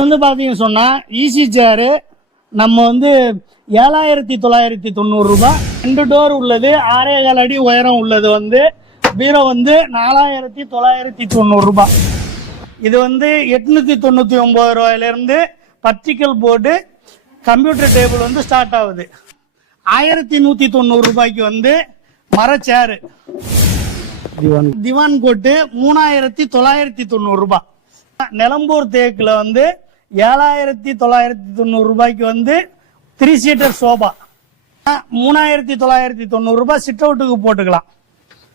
வந்து பாத்தீங்கன்னு சொன்னா ஈஸி சேரு நம்ம வந்து 7990 ரூபாய். 2 டோர் உள்ளது, 6.25 அடி உயரம் உள்ளது. வந்து பீரோ வந்து 4990 ரூபாய். இது வந்து 899 ரூபாயில இருந்து பர்டிகல் போர்டு கம்ப்யூட்டர் டேபிள் வந்து ஸ்டார்ட் ஆகுது. 1190 ரூபாய்க்கு வந்து மர சேரு திவான் கோட்டு 3990 ரூபாய். நிலம்பூர் தேக்குல வந்து 7990 ரூபாய்க்கு வந்து 3 சீட்டர் சோபா 3990 ரூபாய். சிட் அவுட்டுக்கு போட்டுக்கலாம்.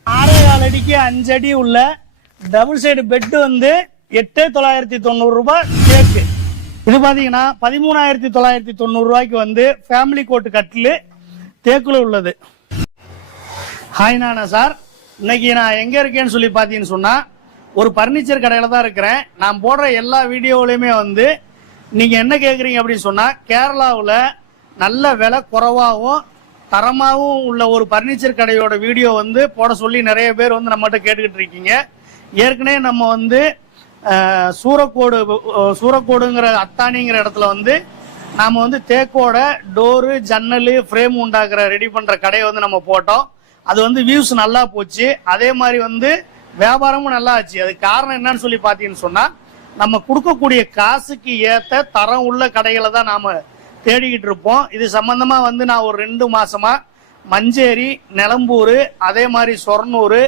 6.25 அடிக்கு 5 அடி உள்ள டபுள் சைடு பெட் வந்து 8990 ரூபாய் தேக்கு. இது பாத்தீங்கன்னா 13990 ரூபாய்க்கு வந்து ஃபேமிலி கோட் கட்டில் தேக்குல உள்ளது. ஹாய் நானா சார், இன்னைக்கு நான் எங்க இருக்கேன்னு சொல்லி பாத்தீங்கன்னு சொன்னா ஒரு பர்னிச்சர் கடையில தான் இருக்கிறேன். நான் போடுற எல்லா வீடியோவிலையுமே வந்து நீங்க என்ன கேக்குறீங்க அப்படின்னு சொன்னா கேரளாவில் நல்ல விலை குறைவாகவும் தரமாகவும் உள்ள ஒரு பர்னிச்சர் கடையோட வீடியோ வந்து போட சொல்லி நிறைய பேர் வந்து நம்மகிட்ட கேட்டுக்கிட்டு இருக்கீங்க. ஏற்கனவே நம்ம வந்து சூரக்கோடுங்கிற அத்தானிங்கிற இடத்துல வந்து நாம வந்து தேக்கோட டோரு ஜன்னல் ஃப்ரேம் உண்டாக்குற ரெடி பண்ற கடையை வந்து நம்ம போட்டோம். அது வந்து வியூஸ் நல்லா போச்சு. அதே மாதிரி வந்து வியாபாரமும் நல்லா ஆச்சு. அதுக்கு காரணம் என்னன்னு சொல்லி பாத்தீங்கன்னு சொன்னா நம்ம கொடுக்கக்கூடிய காசுக்கு ஏத்த தரம் உள்ள கடைகளை தான் நாம தேடிக்கிட்டு இருப்போம். இது சம்பந்தமா வந்து நான் ஒரு 2 மாசமா மஞ்சேரி, நிலம்பூர், அதே மாதிரி சொர்ணூர்,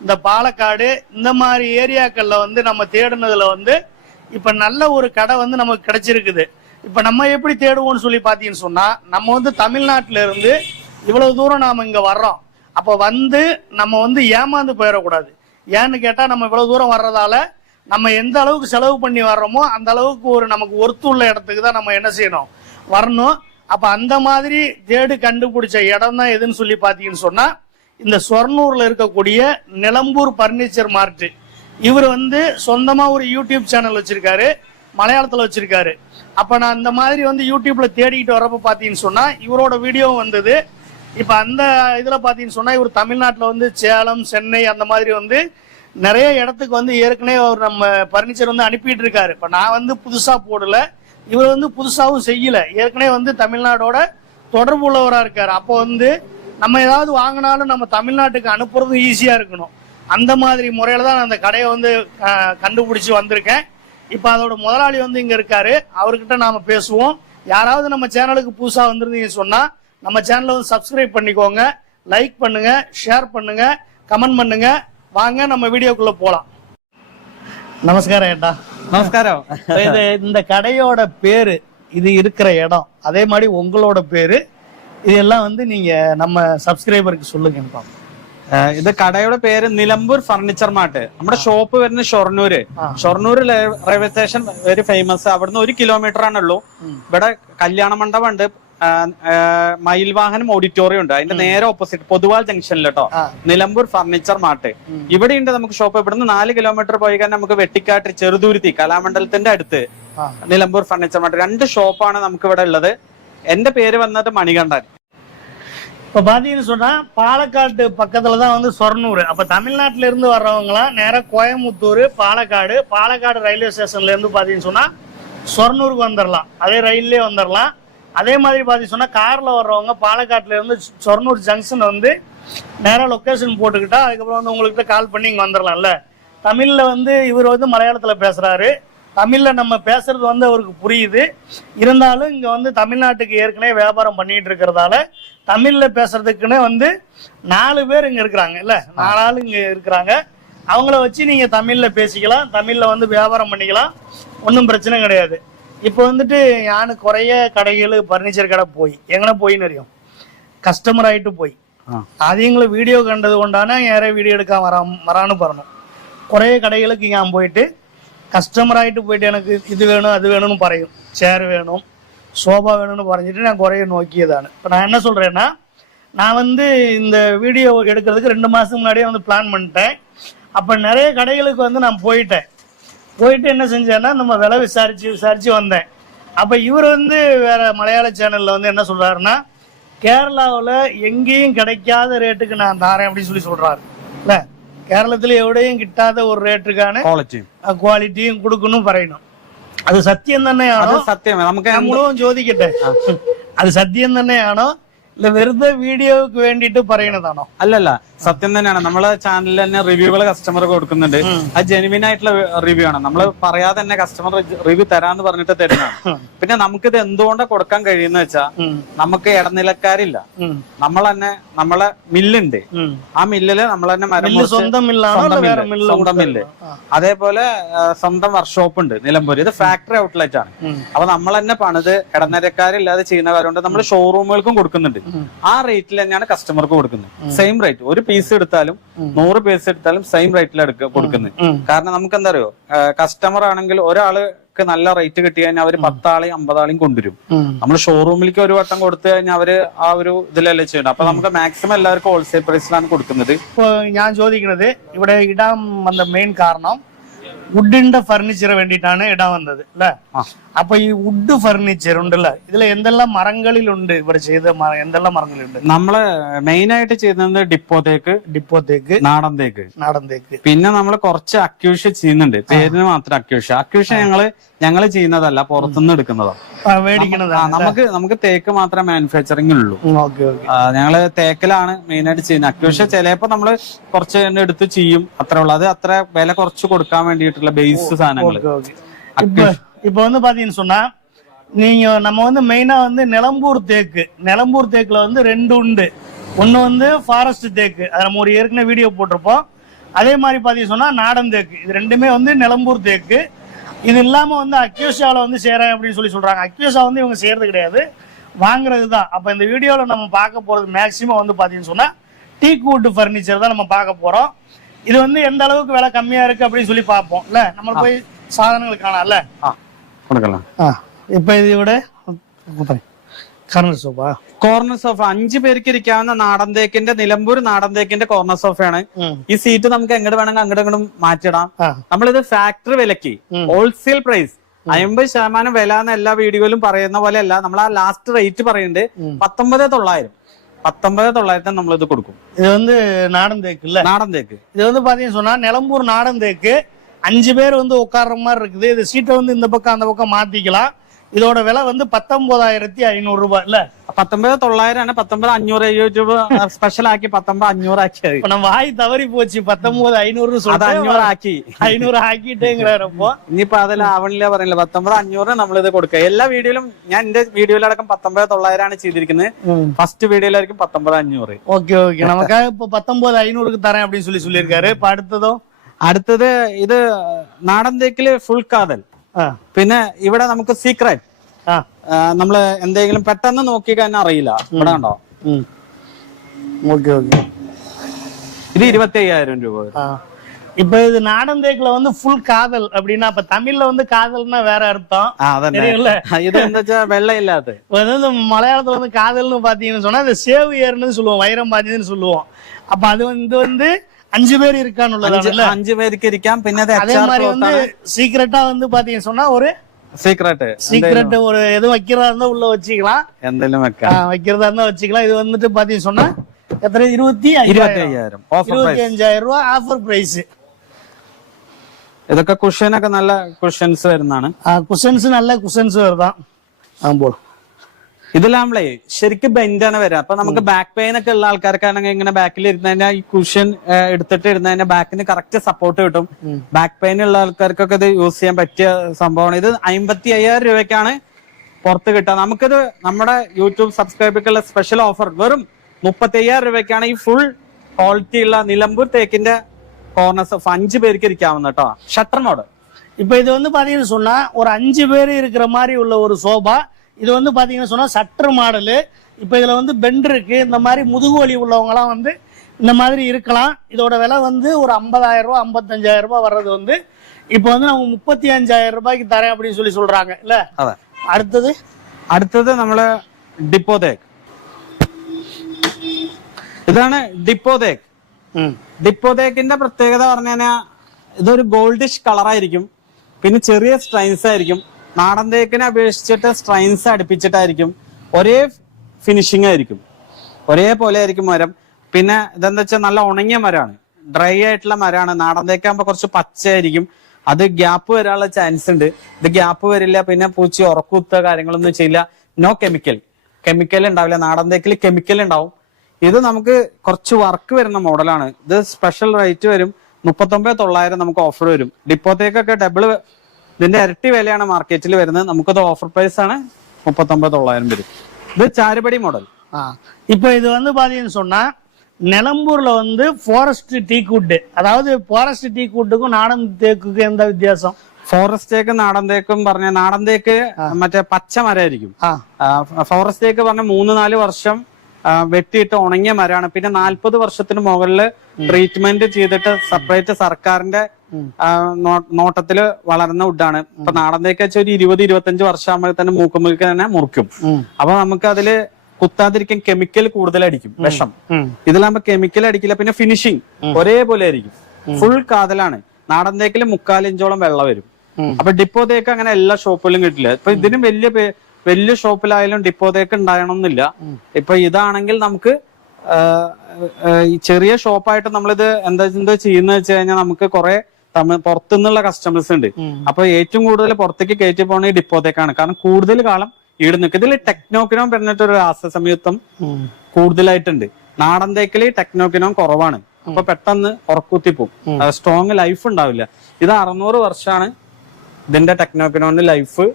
இந்த பாலக்காடு, இந்த மாதிரி ஏரியாக்கள்ல வந்து நம்ம தேடுனதுல வந்து இப்ப நல்ல ஒரு கடை வந்து நமக்கு கிடைச்சிருக்குது. இப்ப நம்ம எப்படி தேடுவோம்னு சொல்லி பாத்தீங்கன்னு சொன்னா நம்ம வந்து தமிழ்நாட்டில இருந்து இவ்வளவு தூரம் நாம இங்க வர்றோம். அப்ப வந்து நம்ம வந்து ஏமாந்து போயிடக்கூடாது. ஏன்னு கேட்டா நம்ம இவ்வளவு தூரம் வர்றதால நம்ம எந்த அளவுக்கு செலவு பண்ணி வர்றோமோ அந்த அளவுக்கு ஒரு நமக்கு ஒர்த்து உள்ள இடத்துக்கு தான் நம்ம என்ன செய்யணும், வரணும். அப்ப அந்த மாதிரி தேடு கண்டுபிடிச்ச இடம் தான் எதுன்னு சொல்லி பாத்தீங்கன்னு சொன்னா இந்த சொர்ணூர்ல இருக்கக்கூடிய நிலம்பூர் பர்னிச்சர் மார்ட். இவர் வந்து சொந்தமா ஒரு யூடியூப் சேனல் வச்சிருக்காரு, மலையாளத்துல வச்சிருக்காரு. அப்ப நான் இந்த மாதிரி வந்து யூடியூப்ல தேடிக்கிட்டு வரப்ப பாத்தீங்கன்னு சொன்னா இவரோட வீடியோ வந்தது. இப்ப அந்த இதுல பாத்தீங்கன்னு சொன்னா இவர் தமிழ்நாட்டுல வந்து சேலம், சென்னை அந்த மாதிரி வந்து நிறைய இடத்துக்கு வந்து ஏற்கனவே அவர் நம்ம பர்னிச்சர் வந்து அனுப்பிட்டு இருக்காரு. இப்ப நான் வந்து புதுசா போடல, இவர் வந்து புதுசாவும் செய்யல, ஏற்கனவே வந்து தமிழ்நாடோட தொடர்பு உள்ளவரா இருக்காரு. அப்போ வந்து நம்ம ஏதாவது வாங்கினாலும் நம்ம தமிழ்நாட்டுக்கு அனுப்புறதும் ஈஸியா இருக்கணும். அந்த மாதிரி முறையில தான் நான் அந்த கடையை வந்து கண்டுபிடிச்சு வந்திருக்கேன். இப்ப அதோட முதலாளி வந்து இங்க இருக்காரு, அவர்கிட்ட நாம பேசுவோம். யாராவது நம்ம சேனலுக்கு புதுசா வந்திருந்தீங்கன்னு சொன்னா நம்ம சேனலை வந்து சப்ஸ்கிரைப் பண்ணிக்கோங்க, லைக் பண்ணுங்க, ஷேர் பண்ணுங்க, கமெண்ட் பண்ணுங்க. வாங்க நம்ம வீடியோக்குள்ள போலாம். நமஸ்காரம் ஏட்டா. நமஸ்காரம். இந்த கடையோட பேரு, இது இருக்கிற இடம், அதே மாதிரி உங்களோட பேரு, இதெல்லாம் வந்து நீங்க நம்ம സബ്സ്ക്രൈബർക്ക് சொல்லுங்க. ഇത് കടയുടെ പേര് നിലമ്പൂർ ഫർണിച്ചർ മാർട്ട്. നമ്മുടെ ഷോപ്പ് വരുന്നത് Shoranur. Shoranur railway station very famous. അവിടുന്ന് 1 കിലോമീറ്റർ ആണുള്ളൂ. ഇവിടെ കല്യാണ മണ്ഡപം ഉണ്ട്, മയിൽവാഹനം ഓഡിറ്റോറിയം ഉണ്ട്. അതിന്റെ നേരെ ഓപ്പോസിറ്റ് പൊതുവാൾ ജംഗ്ഷനിൽ കേട്ടോ നിലമ്പൂർ ഫർണിച്ചർ മാർട്ട്. ഇവിടെ ഉണ്ട് നമുക്ക് ഷോപ്പ്. ഇവിടുന്ന് 4 കിലോമീറ്റർ പോയി കഴിഞ്ഞാൽ നമുക്ക് വെട്ടിക്കാട്ട് ചെറുതുരുത്തി കലാമണ്ഡലത്തിന്റെ അടുത്ത് നിലമ്പൂർ ഫർണിച്ചർ മാർട്ട്. 2 ഷോപ്പാണ് നമുക്ക് ഇവിടെ ഉള്ളത്. എന്റെ പേര് വന്നത് മണികണ്ഠൻ. இப்ப பாத்தீங்கன்னு சொன்னா பாலக்காடு பக்கத்துலதான் வந்து சொர்ணூர். அப்ப தமிழ்நாட்டுல இருந்து வர்றவங்களாம் நேரம் கோயம்புத்தூர், பாலக்காடு ரயில்வே ஸ்டேஷன்ல இருந்து பாத்தீங்கன்னு சொன்னா சொர்ணூருக்கு வந்துடலாம், அதே ரயிலே வந்துடலாம். அதே மாதிரி பாத்தீங்கன்னு சொன்னா கார்ல வர்றவங்க பாலக்காட்டுல இருந்து சொர்ணூர் ஜங்ஷன் வந்து நேரம் லொக்கேஷன் போட்டுக்கிட்டா அதுக்கப்புறம் வந்து உங்ககிட்ட கால் பண்ணி இங்க வந்துடலாம்ல. தமிழ்ல வந்து இவர் வந்து மலையாளத்துல பேசுறாரு, தமிழ்ல நம்ம பேசுறது வந்து அவருக்கு புரியுது. இருந்தாலும் இங்க வந்து தமிழ்நாட்டுக்கு ஏற்கனவே வியாபாரம் பண்ணிட்டு இருக்கிறதால தமிழ்ல பேசுறதுக்குன்னு வந்து 4 பேர் இங்க இருக்கிறாங்க இல்ல, 4 ஆள் இங்க இருக்கிறாங்க. அவங்கள வச்சு நீங்க தமிழ்ல பேசிக்கலாம், தமிழ்ல வந்து வியாபாரம் பண்ணிக்கலாம், ஒன்றும் பிரச்சனை கிடையாது. இப்போ வந்துட்டு யானு குறைய கடைகள் பர்னிச்சர் கடை போய் எങ്ങനെ போயின்னு അറിയാം, കസ്റ്റമർ ആയിട്ട് പോയി ആദ്യങ്ങൾ വീഡിയോ കണ്ടത് കൊണ്ടാണ് ഏറെ വീഡിയോ എടുക്കാൻ വരാന്ന് പറഞ്ഞു. കുറേ കടകൾക്ക് ഞാൻ പോയിട്ട് കസ്റ്റമറായിട്ട് പോയിട്ട് എനിക്ക് ഇത് വേണം അത് വേணும்னு പറയും, சேர் வேணும், சோபா வேணும்னு പറഞ്ഞിട്ട് ഞാൻ കുറേ നോക്കിയതാണ്. இப்போ நான் என்ன சொல்றேன்னா, நான் வந்து இந்த வீடியோ எடுக்கிறதுக்கு 2 மாசத்துக்கு முன்னாடியே வந்து பிளான் பண்ணிட்டேன். அப்போ நிறைய கடைகளுக்கு வந்து நான் போயிட்டு என்ன செஞ்சேன்னா நம்ம விலை விசாரிச்சு வந்தேன். அப்போ இவர் வந்து வேற மலையாள சேனல்ல வந்து என்ன சொல்றாருன்னா, கேரளாவில் எங்கேயும் கிடைக்காத ரேட்டுக்கு நான் தாரேன் அப்படின்னு சொல்றாரு. இல்ல കേരളത്തിൽ എവിടെയും കിട്ടാത്ത ഒരു റേറ്റുകാണ് ക്വാളിറ്റിയും കൊടുക്കുന്നു പറയുന്നു. അത് സത്യം തന്നെയാണോ? സത്യമേ. നമുക്ക് മുഴുവൻ ചോദിക്കട്ടെ, അത് സത്യം തന്നെയാണോ ഇല്ല വെറുതെ വീഡിയോക്ക് വേണ്ടിട്ട് പറയണതാണോ? അല്ലല്ല, സത്യം തന്നെയാണ്. നമ്മളെ ചാനലിൽ തന്നെ റിവ്യൂകൾ കസ്റ്റമർ കൊടുക്കുന്നുണ്ട്. അത് ജെനുവിൻ ആയിട്ടുള്ള റിവ്യൂ ആണ്. നമ്മൾ പറയാതെ തന്നെ കസ്റ്റമർ റിവ്യൂ തരാന്ന് പറഞ്ഞിട്ട് തരുന്നതാണ്. പിന്നെ നമുക്കിത് എന്തുകൊണ്ടാണ് കൊടുക്കാൻ കഴിയുന്ന വെച്ചാ, നമുക്ക് ഇടനിലക്കാരില്ല. നമ്മൾ തന്നെ നമ്മളെ മില്ലുണ്ട്, ആ മില്ലില് നമ്മൾ തന്നെ മരം സ്വന്തം മില്ല്, അതേപോലെ സ്വന്തം വർക്ക്ഷോപ്പ് ഉണ്ട് നിലമ്പൂര്. ഇത് ഫാക്ടറി ഔട്ട്ലെറ്റ് ആണ്. അപ്പൊ നമ്മൾ തന്നെ പണിത് ഇടനിലക്കാരില്ലാതെ ചെയ്യുന്ന കാര്യമുണ്ട്. നമ്മൾ ഷോറൂമുകൾക്കും കൊടുക്കുന്നുണ്ട്. ആ റേറ്റിൽ തന്നെയാണ് കസ്റ്റമർക്ക് കൊടുക്കുന്നത്. സെയിം റേറ്റ്, ഒരു പീസ് എടുത്താലും 100 പീസ് എടുത്താലും സെയിം റേറ്റിലാണ് കൊടുക്കുന്നത്. കാരണം നമുക്ക് എന്താ അറിയോ, കസ്റ്റമർ ആണെങ്കിൽ ഒരാൾക്ക് നല്ല റേറ്റ് കിട്ടി കഴിഞ്ഞാൽ അവര് 10 ആളെയും 50 ആളെയും കൊണ്ടുവരും. നമ്മൾ ഷോറൂമിലേക്ക് ഒരു വട്ടം കൊടുത്തു കഴിഞ്ഞാൽ അവര് ആ ഒരു ഇതിലല്ലേ ചെയ്യണം. അപ്പൊ നമുക്ക് മാക്സിമം എല്ലാവർക്കും ഹോൾസെയിൽ പ്രൈസിലാണ് കൊടുക്കുന്നത്. ഇപ്പൊ ഞാൻ ചോദിക്കുന്നത്, ഇവിടെ ഇടാൻ വന്ന മെയിൻ കാരണം വുഡിന്റെ ഫർണിച്ചർ വേണ്ടിയിട്ടാണ് ഇടാൻ വന്നത് അല്ലെ? അപ്പൊ ഈ വുഡ് ഫർണിച്ചർ ഉണ്ടല്ലോ, ഇതിൽ എന്തെല്ലാം മരങ്ങളിലുണ്ട് ഇവിടെ ചെയ്ത എന്തെല്ലാം മരങ്ങളുണ്ട്? നമ്മള് മെയിൻ ആയിട്ട് ചെയ്യുന്നത് ഡിപ്പോ തേക്ക്, നാടൻ തേക്ക്. പിന്നെ നമ്മൾ കുറച്ച് അക്യൂഷ ചെയ്യുന്നുണ്ട്, പേരിന് മാത്രം അക്യൂഷ ഞങ്ങള് ചെയ്യുന്നതല്ല, പുറത്തുനിന്ന് എടുക്കുന്നതാണ്, നമുക്ക് തേക്ക് മാത്രമേ മാനുഫാക്ചറിംഗ് ഉള്ളൂ. ഞങ്ങള് തേക്കിലാണ് മെയിൻ ആയിട്ട് ചെയ്യുന്നത്. അക്യൂഷ ചിലപ്പോ നമ്മള് കുറച്ച് എടുത്ത് ചെയ്യും, അത്രേ ഉള്ളൂ. അത് അത്ര വില കുറച്ച് കൊടുക്കാൻ വേണ്ടിയിട്ടുള്ള ബേസ് സാധനങ്ങൾ. இப்ப வந்து பாத்தீங்கன்னு சொன்னா, நீங்க நம்ம வந்து மெயினா வந்து நிலம்பூர் தேக்குல வந்து 2 உண்டு. ஒண்ணு வந்து ஃபாரஸ்ட் தேக்கு, அது நம்ம ஒரு ஏற்கனவே வீடியோ போட்டிருப்போம். அதே மாதிரி பாத்தீங்கன்னு சொன்னா நாடன் தேக்கு, இது ரெண்டுமே வந்து நிலம்பூர் தேக்கு. இது இல்லாம வந்து அக்யூஷால வந்து செய்யறேன் அப்படின்னு சொல்றாங்க. அக்யூஷா வந்து இவங்க செய்யறது கிடையாது, வாங்குறது தான். அப்ப இந்த வீடியோல நம்ம பார்க்க போறது மேக்சிமம் வந்து பாத்தீங்கன்னு சொன்னா டீக் வுட் ஃபர்னிச்சர் தான் நம்ம பார்க்க போறோம். இது வந்து எந்த அளவுக்கு விலை கம்மியா இருக்கு அப்படின்னு சொல்லி பார்ப்போம் இல்ல, நம்ம போய் സാധനങ്ങൾ കാണാല്ലേ? ഇപ്പൊ ഇതിവിടെ കോർണർ സോഫ 5 പേർക്ക് ഇരിക്കാവുന്ന നാടൻ തേക്കിന്റെ, നിലമ്പൂർ നാടൻ തേക്കിന്റെ കോർണർ സോഫയാണ്. ഈ സീറ്റ് നമുക്ക് എങ്ങോട്ട് വേണമെങ്കിൽ അങ്ങോട്ടും മാറ്റിടാം. നമ്മളിത് ഫാക്ടറി വിലക്ക് ഹോൾസെയിൽ പ്രൈസ് 50% വില എന്ന് എല്ലാ വീഡിയോയിലും പറയുന്ന പോലെ അല്ല. നമ്മൾ ആ ലാസ്റ്റ് റേറ്റ് പറയുന്നുണ്ട് 19,900 നമ്മളിത് കൊടുക്കും. ഇത് வந்து நாடன் தேக்கு இல்ல? நாடன் தேக்கு. இது வந்து பாத்தீங்கன்னா சொன்னா நிலம்பூர் நாடன் தேக்கு 5 பேர் வந்து உட்கார்ற மாதிரி இருக்குது. இது சீட்டை வந்து இந்த பக்கம் அந்த பக்கம் மாத்திக்கலாம். இதோட விலை வந்து 19,500 ரூபாய் இல்ல? 19,900 ആണ്. 19,500 യൂട്യൂബ് സ്പെഷ്യൽ ആക്കി 19,500 ആക്കിയത്. ഇപ്പൊ நம்ம வாய் தவறி போச்சு. 19,500 சொல்லிட்டு 500 ആക്കി 500 ആക്കിട്ടേങ്ങറപ്പോ ഇനിയിപ്പോ അതിൽ ആവണില്ല പറയില്ല. 19,500 നമ്മളിത് കൊടുക്കുക. എല്ലാ വീഡിയോയിലും ഞാൻ എന്റെ വീഡിയോയിലടക്കം 19,900 ആണ് ചെയ്തിരിക്കുന്നത്. ഫസ്റ്റ് വീഡിയോയിലായിരിക്കും 19,500. ഓക്കെ ഓക്കെ, നമുക്കാக ഇപ്പൊ 19,500க்கு തരാം அப்படின்னு சொல்லியிருக்காரு. ഇപ്പൊ അടുത്തത് ഇത് നാടൻ തേക്കില് ഫുൾ കാതൽ. പിന്നെ ഇവിടെ നമുക്ക് സീക്രട്ട്, നമ്മള് എന്തെങ്കിലും പെട്ടെന്ന് നോക്കി കഴിഞ്ഞാൽ അറിയില്ല. ഇവിടെ ഉണ്ടോ? ഇത് 25,000 രൂപ. இப்ப இது நாடன் தேக்குல வந்து ஃபுல் காதல் அப்படின்னா, அப்ப தமிழ்ல வந்து காதல்னா வேற அர்த்தம். இது എന്താ വെള്ളം ഇല്ലാത്ത, மலையாளத்துல வந்து காதல்னு பாத்தீங்கன்னு சொன்னா அது சேவியர்னு சொல்லுவோம், வைரம் பாத்தீங்கன்னு சொல்லுவோம். அப்ப அது வந்து 5 பேர் இருக்கான்னு 5 പേർക്ക് ഇരിക്കാം. പിന്നെ அதே மாதிரி வந்து சீக்ரெட்டா வந்து பாத்தீங்கன்னு சொன்னா ஒரு சீக்ரெட் ஒரு எதுவும் வைக்கிறதா இருந்தா உள்ள வச்சுக்கலாம், എന്തെങ്കിലും வைக்கிறதா இருந்தா வச்சுக்கலாம். இது வந்துட்டு பாத்தீங்கன்னு சொன்னா எத்தனை? 25,000 25,000 രൂപ ഓഫർ പ്രൈസ്. ഇതൊക്കെ കുഷനൊക്കെ നല്ല കുഷൻസ് വരുന്നതാണ്. കുഷൻസ് നല്ല കുഷൻസ് വരുന്നതാണ്. ആകുമ്പോൾ ഇതിലാകുമ്പളേ ശരിക്കും ബെൻഡാണ് വരിക. അപ്പൊ നമുക്ക് ബാക്ക് പെയിൻ ഒക്കെ ഉള്ള ആൾക്കാർക്കാണെങ്കിൽ ഇങ്ങനെ ബാക്കിൽ ഇരുന്നതിന്റെ ഈ കുഷൻ എടുത്തിട്ട് ഇരുന്നതിന്റെ ബാക്കിന് കറക്റ്റ് സപ്പോർട്ട് കിട്ടും. ബാക്ക് പെയിൻ ഉള്ള ആൾക്കാർക്കൊക്കെ ഇത് യൂസ് ചെയ്യാൻ പറ്റിയ സംഭവമാണ്. ഇത് 55,000 രൂപയ്ക്കാണ് പുറത്ത് കിട്ടുക. നമുക്കിത് നമ്മുടെ യൂട്യൂബ് സബ്സ്ക്രൈബർക്കുള്ള സ്പെഷ്യൽ ഓഫർ വെറും 35,000 രൂപയ്ക്കാണ് ഈ ഫുൾ ക്വാളിറ്റി ഉള്ള നിലമ്പൂർ തേക്കിന്റെ കോർണർ സോഫ 5 പേർക്ക് ഇരിക്കാവുന്ന കേട്ടോ. ഷട്ടറിനോട് இப்ப இது வந்து பாத்தீங்கன்னு சொன்னா ஒரு 5 பேர் இருக்கிற மாதிரி உள்ள ஒரு சோபா. இது வந்து பாத்தீங்கன்னா சொன்னா சட்டர் மாடலு. இப்ப இதுல வந்து பெண்ட் இருக்கு. இந்த மாதிரி முதுகு வலி உள்ளவங்க எல்லாம் வந்து இந்த மாதிரி இருக்கலாம். இதோட விலை வந்து ஒரு 50,000 ரூபாய் 55,000 ரூபாய் வர்றது வந்து இப்ப வந்து நம்ம 35,000 ரூபாய்க்கு தரேன் அப்படின்னு சொல்றாங்க இல்ல? അടുത്തത് നമ്മള് ഡിപ്പോ തേക്ക്. ഇതാണ് ഡിപ്പോ തേക്ക്. ഡിപ്പോ തേക്കിന്റെ പ്രത്യേകത പറഞ്ഞു കഴിഞ്ഞാൽ ഇതൊരു ഗോൾഡിഷ് കളറായിരിക്കും. പിന്നെ ചെറിയ സ്ട്രൈൻസ് ആയിരിക്കും. നാടൻ തേക്കിനെ അപേക്ഷിച്ചിട്ട് സ്ട്രൈൻസ് അടുപ്പിച്ചിട്ടായിരിക്കും. ഒരേ ഫിനിഷിംഗ് ആയിരിക്കും, ഒരേപോലെ ആയിരിക്കും മരം. പിന്നെ ഇതെന്താ വെച്ചാൽ നല്ല ഉണങ്ങിയ മരമാണ്, ഡ്രൈ ആയിട്ടുള്ള മരമാണ്. നാടൻ തേക്കാകുമ്പോൾ കുറച്ച് പച്ചയായിരിക്കും. അത് ഗ്യാപ്പ് വരാനുള്ള ചാൻസ് ഉണ്ട്. ഇത് ഗ്യാപ്പ് വരില്ല, പിന്നെ പൂച്ചി ഉറക്കുത്ത കാര്യങ്ങളൊന്നും ചെയ്യില്ല. നോ കെമിക്കൽ ഉണ്ടാവില്ല. നാടൻ തേക്കിൽ കെമിക്കൽ ഉണ്ടാവും. ഇത് നമുക്ക് കുറച്ച് വർക്ക് വരുന്ന മോഡലാണ്. ഇത് സ്പെഷ്യൽ റേറ്റ് വരും 39,900 നമുക്ക് ഓഫർ വരും. ഡിപ്പോ തേക്കൊക്കെ ഡബിൾ ഇതിന്റെ ഇരട്ടി വിലയാണ് മാർക്കറ്റിൽ വരുന്നത്. നമുക്കത് ഓഫർ പ്രൈസ് ആണ് 39,900 വരും. ഇത് ചാരുപടി മോഡൽ. இப்போ இது வந்து பாத்தீங்கன்னு சொன்னா நிலம்பூர்ல வந்து ஃபாரஸ்ட் டீக்வுட், அதாவது ஃபாரஸ்ட் டீக்வுட்டுக்கும் நாடன் தேக்குக்கும் എന്താ വ്യത്യാസം? ഫോറസ്റ്റ് തേക്ക് നാടൻ തേക്കും പറഞ്ഞ നാടൻ തേക്ക് മറ്റേ പച്ച മരമായിരിക്കും. ഫോറസ്റ്റ് തേക്ക് പറഞ്ഞ 3-4 വർഷം വെട്ടിയിട്ട് ഉണങ്ങിയ മരമാണ്. പിന്നെ 40 വർഷത്തിന് മുകളിൽ ട്രീറ്റ്മെന്റ് ചെയ്തിട്ട് സെപ്പറേറ്റ് സർക്കാരിന്റെ നോട്ടത്തില് വളർന്ന വുഡാണ്. ഇപ്പൊ നാടൻ തേക്ക് വെച്ചാൽ ഒരു 20-25 വർഷം ആകുമ്പോൾ തന്നെ മൂക്കുമ്പോഴേക്ക് തന്നെ മുറിക്കും. അപ്പൊ നമുക്ക് അതില് കുത്താതിരിക്കാൻ കെമിക്കൽ കൂടുതലടിക്കും, വിഷം. ഇതിലാകുമ്പോ കെമിക്കൽ അടിക്കില്ല. പിന്നെ ഫിനിഷിങ് ഒരേപോലെ ആയിരിക്കും. ഫുൾ കാതലാണ്. നാടൻ തേക്കിൽ 3/4 ഇഞ്ചോളം വെള്ളം വരും. അപ്പൊ ഡിപ്പോ തേക്ക് അങ്ങനെ എല്ലാ ഷോപ്പിലും കിട്ടില്ല. ഇപ്പൊ ഇതിനും വലിയ ഷോപ്പിലായാലും ഡിപ്പോ തേക്ക് ഉണ്ടാകണമെന്നില്ല. ഇപ്പൊ ഇതാണെങ്കിൽ നമുക്ക് ചെറിയ ഷോപ്പായിട്ട് നമ്മളിത് എന്താ ചെയ്യുന്ന വെച്ച് കഴിഞ്ഞാൽ നമുക്ക് കുറെ പുറത്തുനിന്നുള്ള കസ്റ്റമേഴ്സ് ഉണ്ട്. അപ്പൊ ഏറ്റവും കൂടുതൽ പുറത്തേക്ക് കയറ്റി പോകണ ഈ ഡിപ്പോ തേക്കാണ്. കാരണം കൂടുതൽ കാലം ഈട് നിൽക്കും. ഇതിൽ ടെക്നോക്കിനോം പറഞ്ഞിട്ടൊരു രാസസംയുക്തം കൂടുതലായിട്ടുണ്ട്. നാടൻ തേക്കില് ടെക്നോക്കിനോം കുറവാണ്. അപ്പൊ പെട്ടെന്ന് ഉറക്കുത്തിപ്പോവും, സ്ട്രോങ് ലൈഫ് ഉണ്ടാവില്ല. ഇത് 600 വർഷമാണ് ഇതിന്റെ ടെക്നോക്കിനോന്റെ ലൈഫ്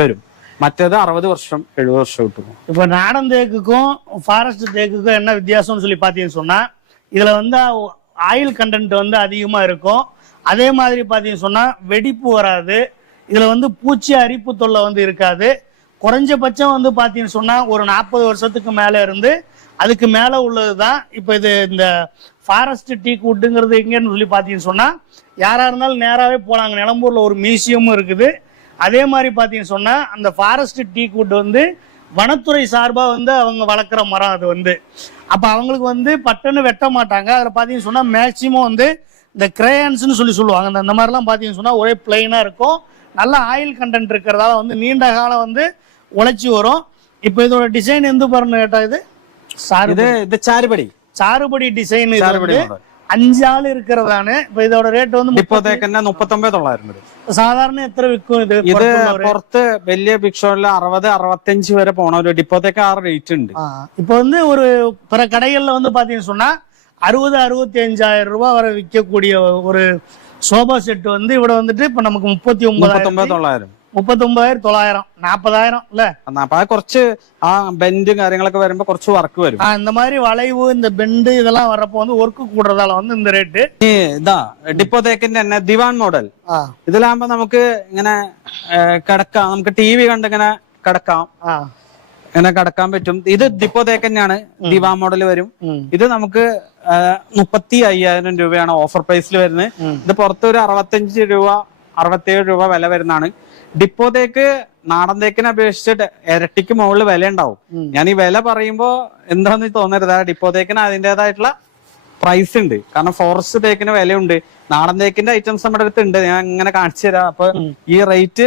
വരും. மற்றது 60 வருஷம் 70 வருஷம் விட்டுரும். இப்போ நாடன் தேக்குக்கும் ஃபாரஸ்ட் தேக்குக்கும் என்ன வித்தியாசம்னு சொல்லி பார்த்தீங்கன்னு சொன்னா இதுல வந்து ஆயில் கண்டென்ட் வந்து அதிகமா இருக்கும். அதே மாதிரி பார்த்தீங்கன்னு சொன்னா வெடிப்பு வராது. இதுல வந்து பூச்சி அரிப்பு தொல்லை வந்து இருக்காது. குறைஞ்சபட்சம் வந்து பார்த்தீங்கன்னு சொன்னா ஒரு 40 வருஷத்துக்கு மேல இருந்து அதுக்கு மேல உள்ளதுதான். இப்போ இது இந்த ஃபாரஸ்ட் டீக்வுட்டுங்கிறது எங்கன்னு சொல்லி பார்த்தீங்கன்னு சொன்னா யாரா இருந்தாலும் நேராவே போனாங்க. நிலம்பூர்ல ஒரு மியூசியமும் இருக்குது. அதே மாதிரி பார்த்தீங்கன்னு சொன்னா அந்த ஃபாரஸ்ட் டீக்வுட் வந்து வனத்துறை சார்பா வந்து அவங்க வளர்க்குற மரம். அது வந்து அப்ப அவங்களுக்கு வந்து பட்டுன்னு வெட்ட மாட்டாங்க. அதில் பார்த்தீங்கன்னு சொன்னா மேக்சிமம் வந்து இந்த கிரேயான்ஸ்னு சொல்லுவாங்க. அந்த மாதிரிலாம் பார்த்தீங்கன்னு சொன்னா ஒரே பிளைனா இருக்கும். நல்ல ஆயில் கண்டென்ட் இருக்கிறதால வந்து நீண்ட காலம் வந்து உழைச்சி வரும். இப்போ இதோட டிசைன் எந்த பாருன்னு கேட்டா இது சாறுபடி டிசைன். 5 ஆள் இருக்கிறதானே. இப்ப இதோட ரேட் வந்து 39,900. സാധാരണ എത്ര വിൽക്കും ഇത്? പുറത്ത് വലിയ ബിഗ് ഷോയില് 60-65 വരെ പോണ ഒരു ഡിപ്പോത്തേക്ക് ആ റേറ്റ് ഉണ്ട്. இப்ப வந்து ஒரு பிற கடைகள்ல வந்து பாத்தீங்கன்னு சொன்னா 60-65,000 ரூபாய் வரை விற்கக்கூடிய ஒரு சோபா செட் வந்து ഇവിടെ வந்துட்டு இப்ப நமக்கு 39,900 39,900 40,000 இல்ல. കുറച്ച് ആ ബെൻഡ് കാര്യങ്ങളൊക്കെ വരുമ്പോ കുറച്ച് വർക്ക് വരും. இந்த மாதிரி വளைവ് இந்த ബെൻഡ് ഇതെല്ലാം വരപ്പോ வந்து ஒர்க் கூடுறதால வந்து இந்த ரேറ്റ്. ഇതാ ഡിപ്പോ തേക്കിന്റെ തന്നെ ദിവാൻ മോഡൽ. ഇതിലാകുമ്പോ നമുക്ക് ഇങ്ങനെ കിടക്കാം. നമുക്ക് TV കണ്ട് ഇങ്ങനെ കിടക്കാം, ഇങ്ങനെ കിടക്കാൻ പറ്റും. ഇത് ഡിപ്പോ തേക്ക് തന്നെയാണ്. ദിവാൻ മോഡൽ വരും. ഇത് നമുക്ക് 35,000 രൂപയാണ് ഓഫർ പ്രൈസിൽ വരുന്നത്. ഇത് പുറത്ത് ഒരു 65 രൂപ 67 രൂപ വില വരുന്നതാണ്. ഡിപ്പോ തേക്ക് നാടൻ തേക്കിനെ അപേക്ഷിച്ച് ഇരട്ടിക്ക് മുകളിൽ വില ഉണ്ടാവും. ഞാൻ ഈ വില പറയുമ്പോ എന്താന്ന് തോന്നരുത്. ഡിപ്പോ തേക്കിന് അതിൻ്റെതായിട്ടുള്ള പ്രൈസ് ഉണ്ട്. കാരണം ഫോറസ്റ്റ് തേക്കിന് വിലയുണ്ട്. നാടൻ തേക്കിന്റെ ഐറ്റംസ് നമ്മുടെ അടുത്ത് ഉണ്ട്. ഞാൻ ഇങ്ങനെ കാണിച്ചു തരാം. അപ്പൊ ഈ റേറ്റ്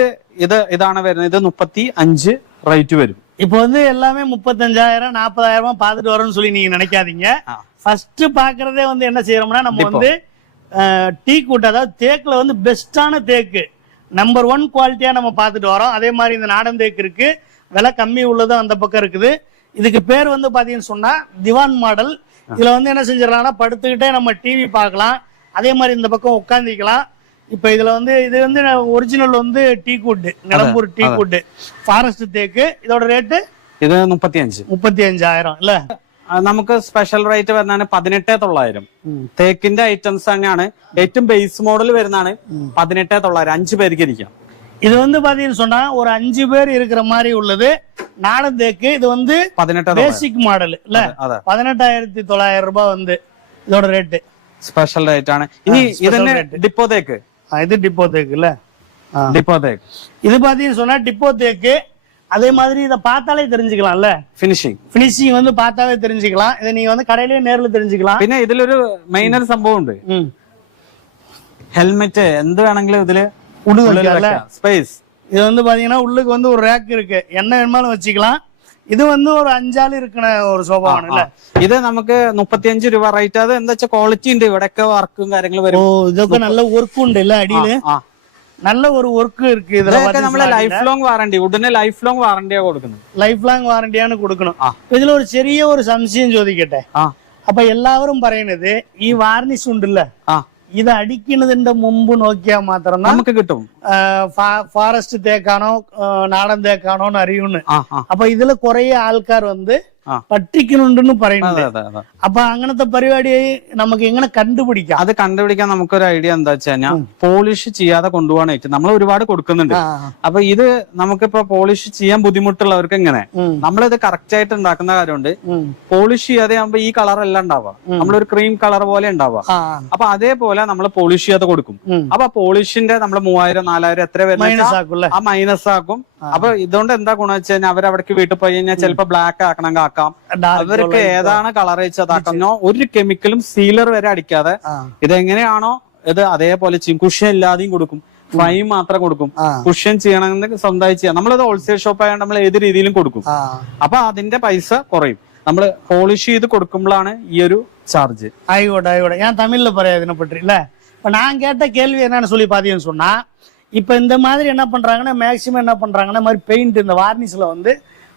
ഇതാണ് വരുന്നത്. ഇത് 35 റേറ്റ് വരും. இப்போ வந்து எல்லாமே 35,000 40,000 பார்த்துட்டு வரோம்னு சொல்லி நீங்க நினைக்காதீங்க. ஃபர்ஸ்ட் பாக்குறதே வந்து என்ன செய்யறோம்னா நம்ம வந்து டீக்வுட், அதாவது தேக்குல வந்து பெஸ்டான தேக்கு நம்பர் 1 குவாலிட்டியா நம்ம பார்த்துட்டு வரோம். அதே மாதிரி இந்த நாடன் தேக்கு இருக்கு. விலை கம்மி உள்ளதும் அந்த பக்கம் இருக்குது. இதுக்கு பேர் வந்து பாத்தீங்கன்னு சொன்னா திவான் மாடல். இதுல வந்து என்ன செஞ்சிடலாம்னா படுத்துக்கிட்டே நம்ம டிவி பார்க்கலாம். அதே மாதிரி இந்த பக்கம் உட்காந்துக்கலாம். இப்ப இதுல வந்து இது வந்து ஒரிஜினல் வந்து டீக்வுட், நிலம்பூர் டீக்வுட் ஃபாரஸ்ட் தேக்கு. இதோட ரேட்டு ഇത് 35,000 இல்ல. നമുക്ക് സ്പെഷ്യൽ റേറ്റ് വരുന്നതാണ് 18,900. തേക്കിന്റെ ഐറ്റംസ് തന്നെയാണ്. ഏറ്റവും ബേസ് മോഡൽ വരുന്നതാണ് 18,900. 5 പേർക്ക് ഇരിക്കാം. இது வந்து பாத்தீங்கன்னு சொன்னா ஒரு 5 பேர் இருக்கிற மாதிரி உள்ளது நாடன் தேக்கு. இது வந்து 18,900 பேசிக் மாடல் இல்ல. 18,900 ரூபாய் வந்து இதோட ரேட்டு. സ്പെഷ്യൽ റേറ്റ് ആണ്. ഇനി ഇതിന് ഡിപ്പോ തേക്ക്. இது டிப்போ தேக்கு இல்ல. ഡിപ്പോ തേക്ക് இது பாத்தீங்கன்னு சொன்னா டிப்போ தேக்கு. அதே மாதிரி இதை பார்த்தாலே தெரிஞ்சுக்கலாம்ல. ഫിനിഷിംഗ് வந்து பார்த்தாவே தெரிஞ்சுக்கலாம். இதை நீங்க வந்து கடையிலேயே நேர்ல தெரிஞ்சுக்கலாம். പിന്നെ ഇതിലൊരു മെയിനൊരു സംഭവം ഉണ്ട്. ഹെൽമെറ്റ് എന്ത് വേണമെങ്കിലും ഇതില് സ്പേസ്. இது வந்து பாத்தீங்கன்னா உள்ளுக்கு வந்து ஒரு ரேக் இருக்கு. என்ன வேணுமாலும் வச்சுக்கலாம். ഇത് வந்து ஒரு 5 ആൾ ഇരിക്കണ ഒരു സോഫയാണ് അല്ലേ? ഇത് നമുക്ക് 35 രൂപ റേറ്റ്. അത് എന്താ വെച്ചാൽ ക്വാളിറ്റി ഉണ്ട്, ഇവിടെയൊക്കെ വർക്കും കാര്യങ്ങളും വരും. ഇതൊക്കെ നല്ല വർക്കും ഉണ്ട് അല്ലേ? അടിയില് നല്ല ഒരു വർക്ക് ഇருக்கு. ഇതൊക്കെ നമ്മളെ ലൈഫ് ലോങ് വാറണ്ടി, ഉടനെ ലൈഫ് ലോങ് വാറണ്ടിയാണ് കൊടുക്കുന്നത്. ലൈഫ് ലോങ് വാറണ്ടിയാണ് കൊടുക്കണം. ഇതിലൊരു ചെറിയ ഒരു സംശയം ചോദിക്കട്ടെ. അപ്പൊ എല്ലാവരും പറയുന്നത് ഈ വാർണിഷ് ഉണ്ടല്ലേ, ഇത് അടിക്കുന്നതിന്റെ മുമ്പ് നോക്കിയാൽ മാത്രം നമുക്ക് കിട്ടും ഫോറസ്റ്റ് തേക്കാണോ നാടൻ തേക്കാണോ എന്ന് അറിയുന്നു. അപ്പൊ ഇതില് കുറെ ആൾക്കാർ വന്ന് പറ്റിക്കുന്നുണ്ടെന്ന് പറയുന്നത്. അപ്പൊ അങ്ങനത്തെ പരിപാടി നമുക്ക് എങ്ങനെ കണ്ടുപിടിക്കാം? അത് കണ്ടുപിടിക്കാൻ നമുക്കൊരു ഐഡിയ എന്താ വെച്ച് കഴിഞ്ഞാൽ പോളിഷ് ചെയ്യാതെ കൊണ്ടുപോകാനായിട്ട് നമ്മൾ ഒരുപാട് കൊടുക്കുന്നുണ്ട്. അപ്പൊ ഇത് നമുക്കിപ്പോ പോളിഷ് ചെയ്യാൻ ബുദ്ധിമുട്ടുള്ളവർക്ക് എങ്ങനെ നമ്മളിത് കറക്റ്റ് ആയിട്ട് ഉണ്ടാക്കുന്ന കാര്യമുണ്ട്. പോളിഷ് ചെയ്യാതെ ആകുമ്പോ ഈ കളർ എല്ലാം ഉണ്ടാവുക, നമ്മളൊരു ക്രീം കളർ പോലെ ഉണ്ടാവുക. അപ്പൊ അതേപോലെ നമ്മൾ പോളിഷ് ചെയ്യാതെ കൊടുക്കും. അപ്പൊ പോളിഷിന്റെ നമ്മൾ 3000 4000 എത്ര വരുന്ന ആ മൈനസ് ആക്കും. അപ്പൊ ഇതുകൊണ്ട് എന്താ ഗുണം വെച്ച് കഴിഞ്ഞാൽ അവരവിടേക്ക് വീട്ടിൽ പോയി കഴിഞ്ഞാൽ ചിലപ്പോ ബ്ലാക്ക് ആക്കണം ആക്കാം. അവർക്ക് ഏതാണ് കളർ വെച്ചതാക്കുന്നോ ഒരു കെമിക്കലും സീലർ വരെ അടിക്കാതെ ഇതെങ്ങനെയാണോ ഇത് അതേപോലെ ചെയ്യും. കുഷ്യൻ ഇല്ലാതെയും കൊടുക്കും, ഫ്രൈം മാത്രം കൊടുക്കും. കുഷ്യൻ ചെയ്യണമെന്ന് സ്വന്തമായി ചെയ്യാം. നമ്മളത് ഹോൾസെയിൽ ഷോപ്പ് ആയതുകൊണ്ട് നമ്മൾ ഏത് രീതിയിലും കൊടുക്കും. അപ്പൊ അതിന്റെ പൈസ കുറയും. നമ്മൾ പോളിഷ് ചെയ്ത് കൊടുക്കുമ്പോഴാണ് ഈ ഒരു சார்ஜ். ஆயிக்கோட்டை ஏன் தமிழ்ல പറയാതിനെ பற்றி இல்ல. இப்ப நான் கேட்ட கேள்வி என்னன்னு சொல்லி பாத்தீங்கன்னு சொன்னா, இப்ப இந்த மாதிரி என்ன பண்றாங்கன்னா மேக்சிமம் என்ன பண்றாங்கன்னா மாதிரி பெயிண்ட் இந்த வார்னிஷ்ல வந்து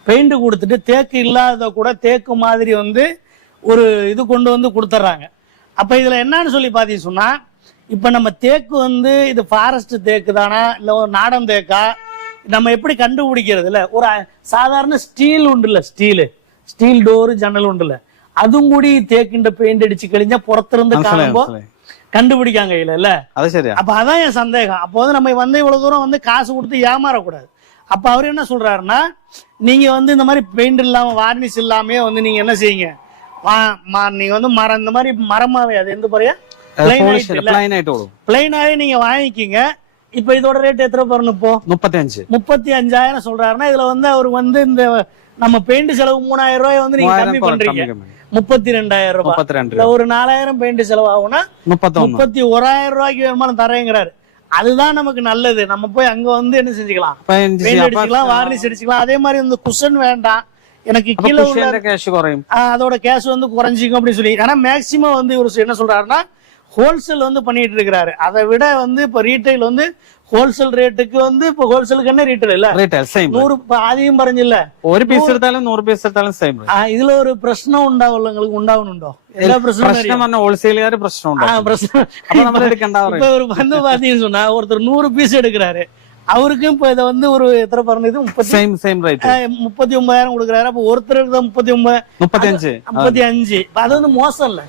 பெயிண்ட் கொடுத்துட்டு தேக்கு இல்லாத கூட தேக்கு மாதிரி வந்து ஒரு இது கொண்டு வந்து கொடுத்துட்றாங்க. அப்ப இதுல என்னன்னு சொல்லி பாத்தீங்கன்னு சொன்னா, இப்ப நம்ம தேக்கு வந்து இது ஃபாரஸ்ட் தேக்கு தானா இல்ல ஒரு நாடன் தேக்கா நம்ம எப்படி கண்டுபிடிக்கிறது? இல்ல ஒரு சாதாரண ஸ்டீல் உண்டுல்ல, ஸ்டீல் டோர் ஜன்னல் உண்டுல்ல, അതും കൂടി തേക്കിന്റെ പെയിന്റ് അടിച്ച് കഴിഞ്ഞാൽ പുറത്തിരുന്ന് കാണുമ്പോ கண்டுபிடிக்காங்க இல்ல. அது சரியா? அப்ப அதான் என் சந்தேகம். அப்போ வந்து நம்ம வந்து இவ்வளவு தூரம் வந்து காசு கொடுத்து ஏமாறக்கூடாது. அப்ப அவர் என்ன சொல்றாருன்னா, நீங்க வந்து இந்த மாதிரி பெயிண்ட் இல்லாம வார்னிஷ் இல்லாம வந்து நீங்க என்ன செய்யுங்க, நீங்க வந்து மரம் இந்த மாதிரி மரமாவே அது எந்த பறையா பிளைனாவே நீங்க வாங்கிக்கிங்க. இப்ப இதோட ரேட் எத்தனை பாருங்க? இப்போ 35,000 சொல்றாருன்னா இதுல வந்து அவர் வந்து இந்த நம்ம பெயிண்ட் செலவு 3000 ரூபாய் வந்து நீங்க கம்மி பண்றீங்க. 32,000 ரூபாய். ஒரு 4000 பெயிண்ட் செலவு ஆகும்னா 31,000 ரூபாய்க்கு வருமானம் தரேங்கிறாரு. அதுதான் நமக்கு நல்லது. நம்ம போய் அங்க வந்து என்ன செஞ்சுக்கலாம், பெயிண்ட் அடிச்சுக்கலாம், வார்னிஷ் அடிச்சுக்கலாம். அதே மாதிரி இந்த குஷன் வேண்டாம் எனக்கு, கீழே அதோட கேஷ் வந்து குறைஞ்சிக்கும் அப்படின்னு சொல்லி. ஆனா மேக்சிமம் வந்து இவர் என்ன சொல்றாருன்னா ஹோல்சேல் வந்து பண்ணிட்டு இருக்கிறாரு. அதை விட வந்து இப்ப ரீட்டைல் வந்து ഹോൾസെയിൽ റേറ്റുക്ക് வந்து ഇപ്പൊ ഹോൾസെയിലുக்கு തന്നെ റീറ്റെയിൽ ഇല്ല, 100 ആദ്യം പറഞ്ഞില്ല ഒരു പീസ് എടുത്താലും 100 പീസ് എടുത്താലും സെയിം. ഇതിൽ ഒരു പ്രശ്നം ഉണ്ടാവുമല്ലോ, നിങ്ങൾക്ക് ഉണ്ടാവുന്നുണ്ടോ? എല്ലാ പ്രശ്നം ഹോൾസെയിലുകാർ പ്രശ്നം ഇപ്പൊ ഒരു வந்து பாத்தீங்கன்னு சொன்னா ஒருத்தர் 100 பீஸ் எடுக்கிறாரு, அவருக்கும் இப்ப இதை வந்து ஒரு எத்தனை പറഞ്ഞത് 39,000 கொடுக்குறாரு. அப்ப ஒருத்தருக்கு 35 അത് வந்து മോശം അല്ലേ?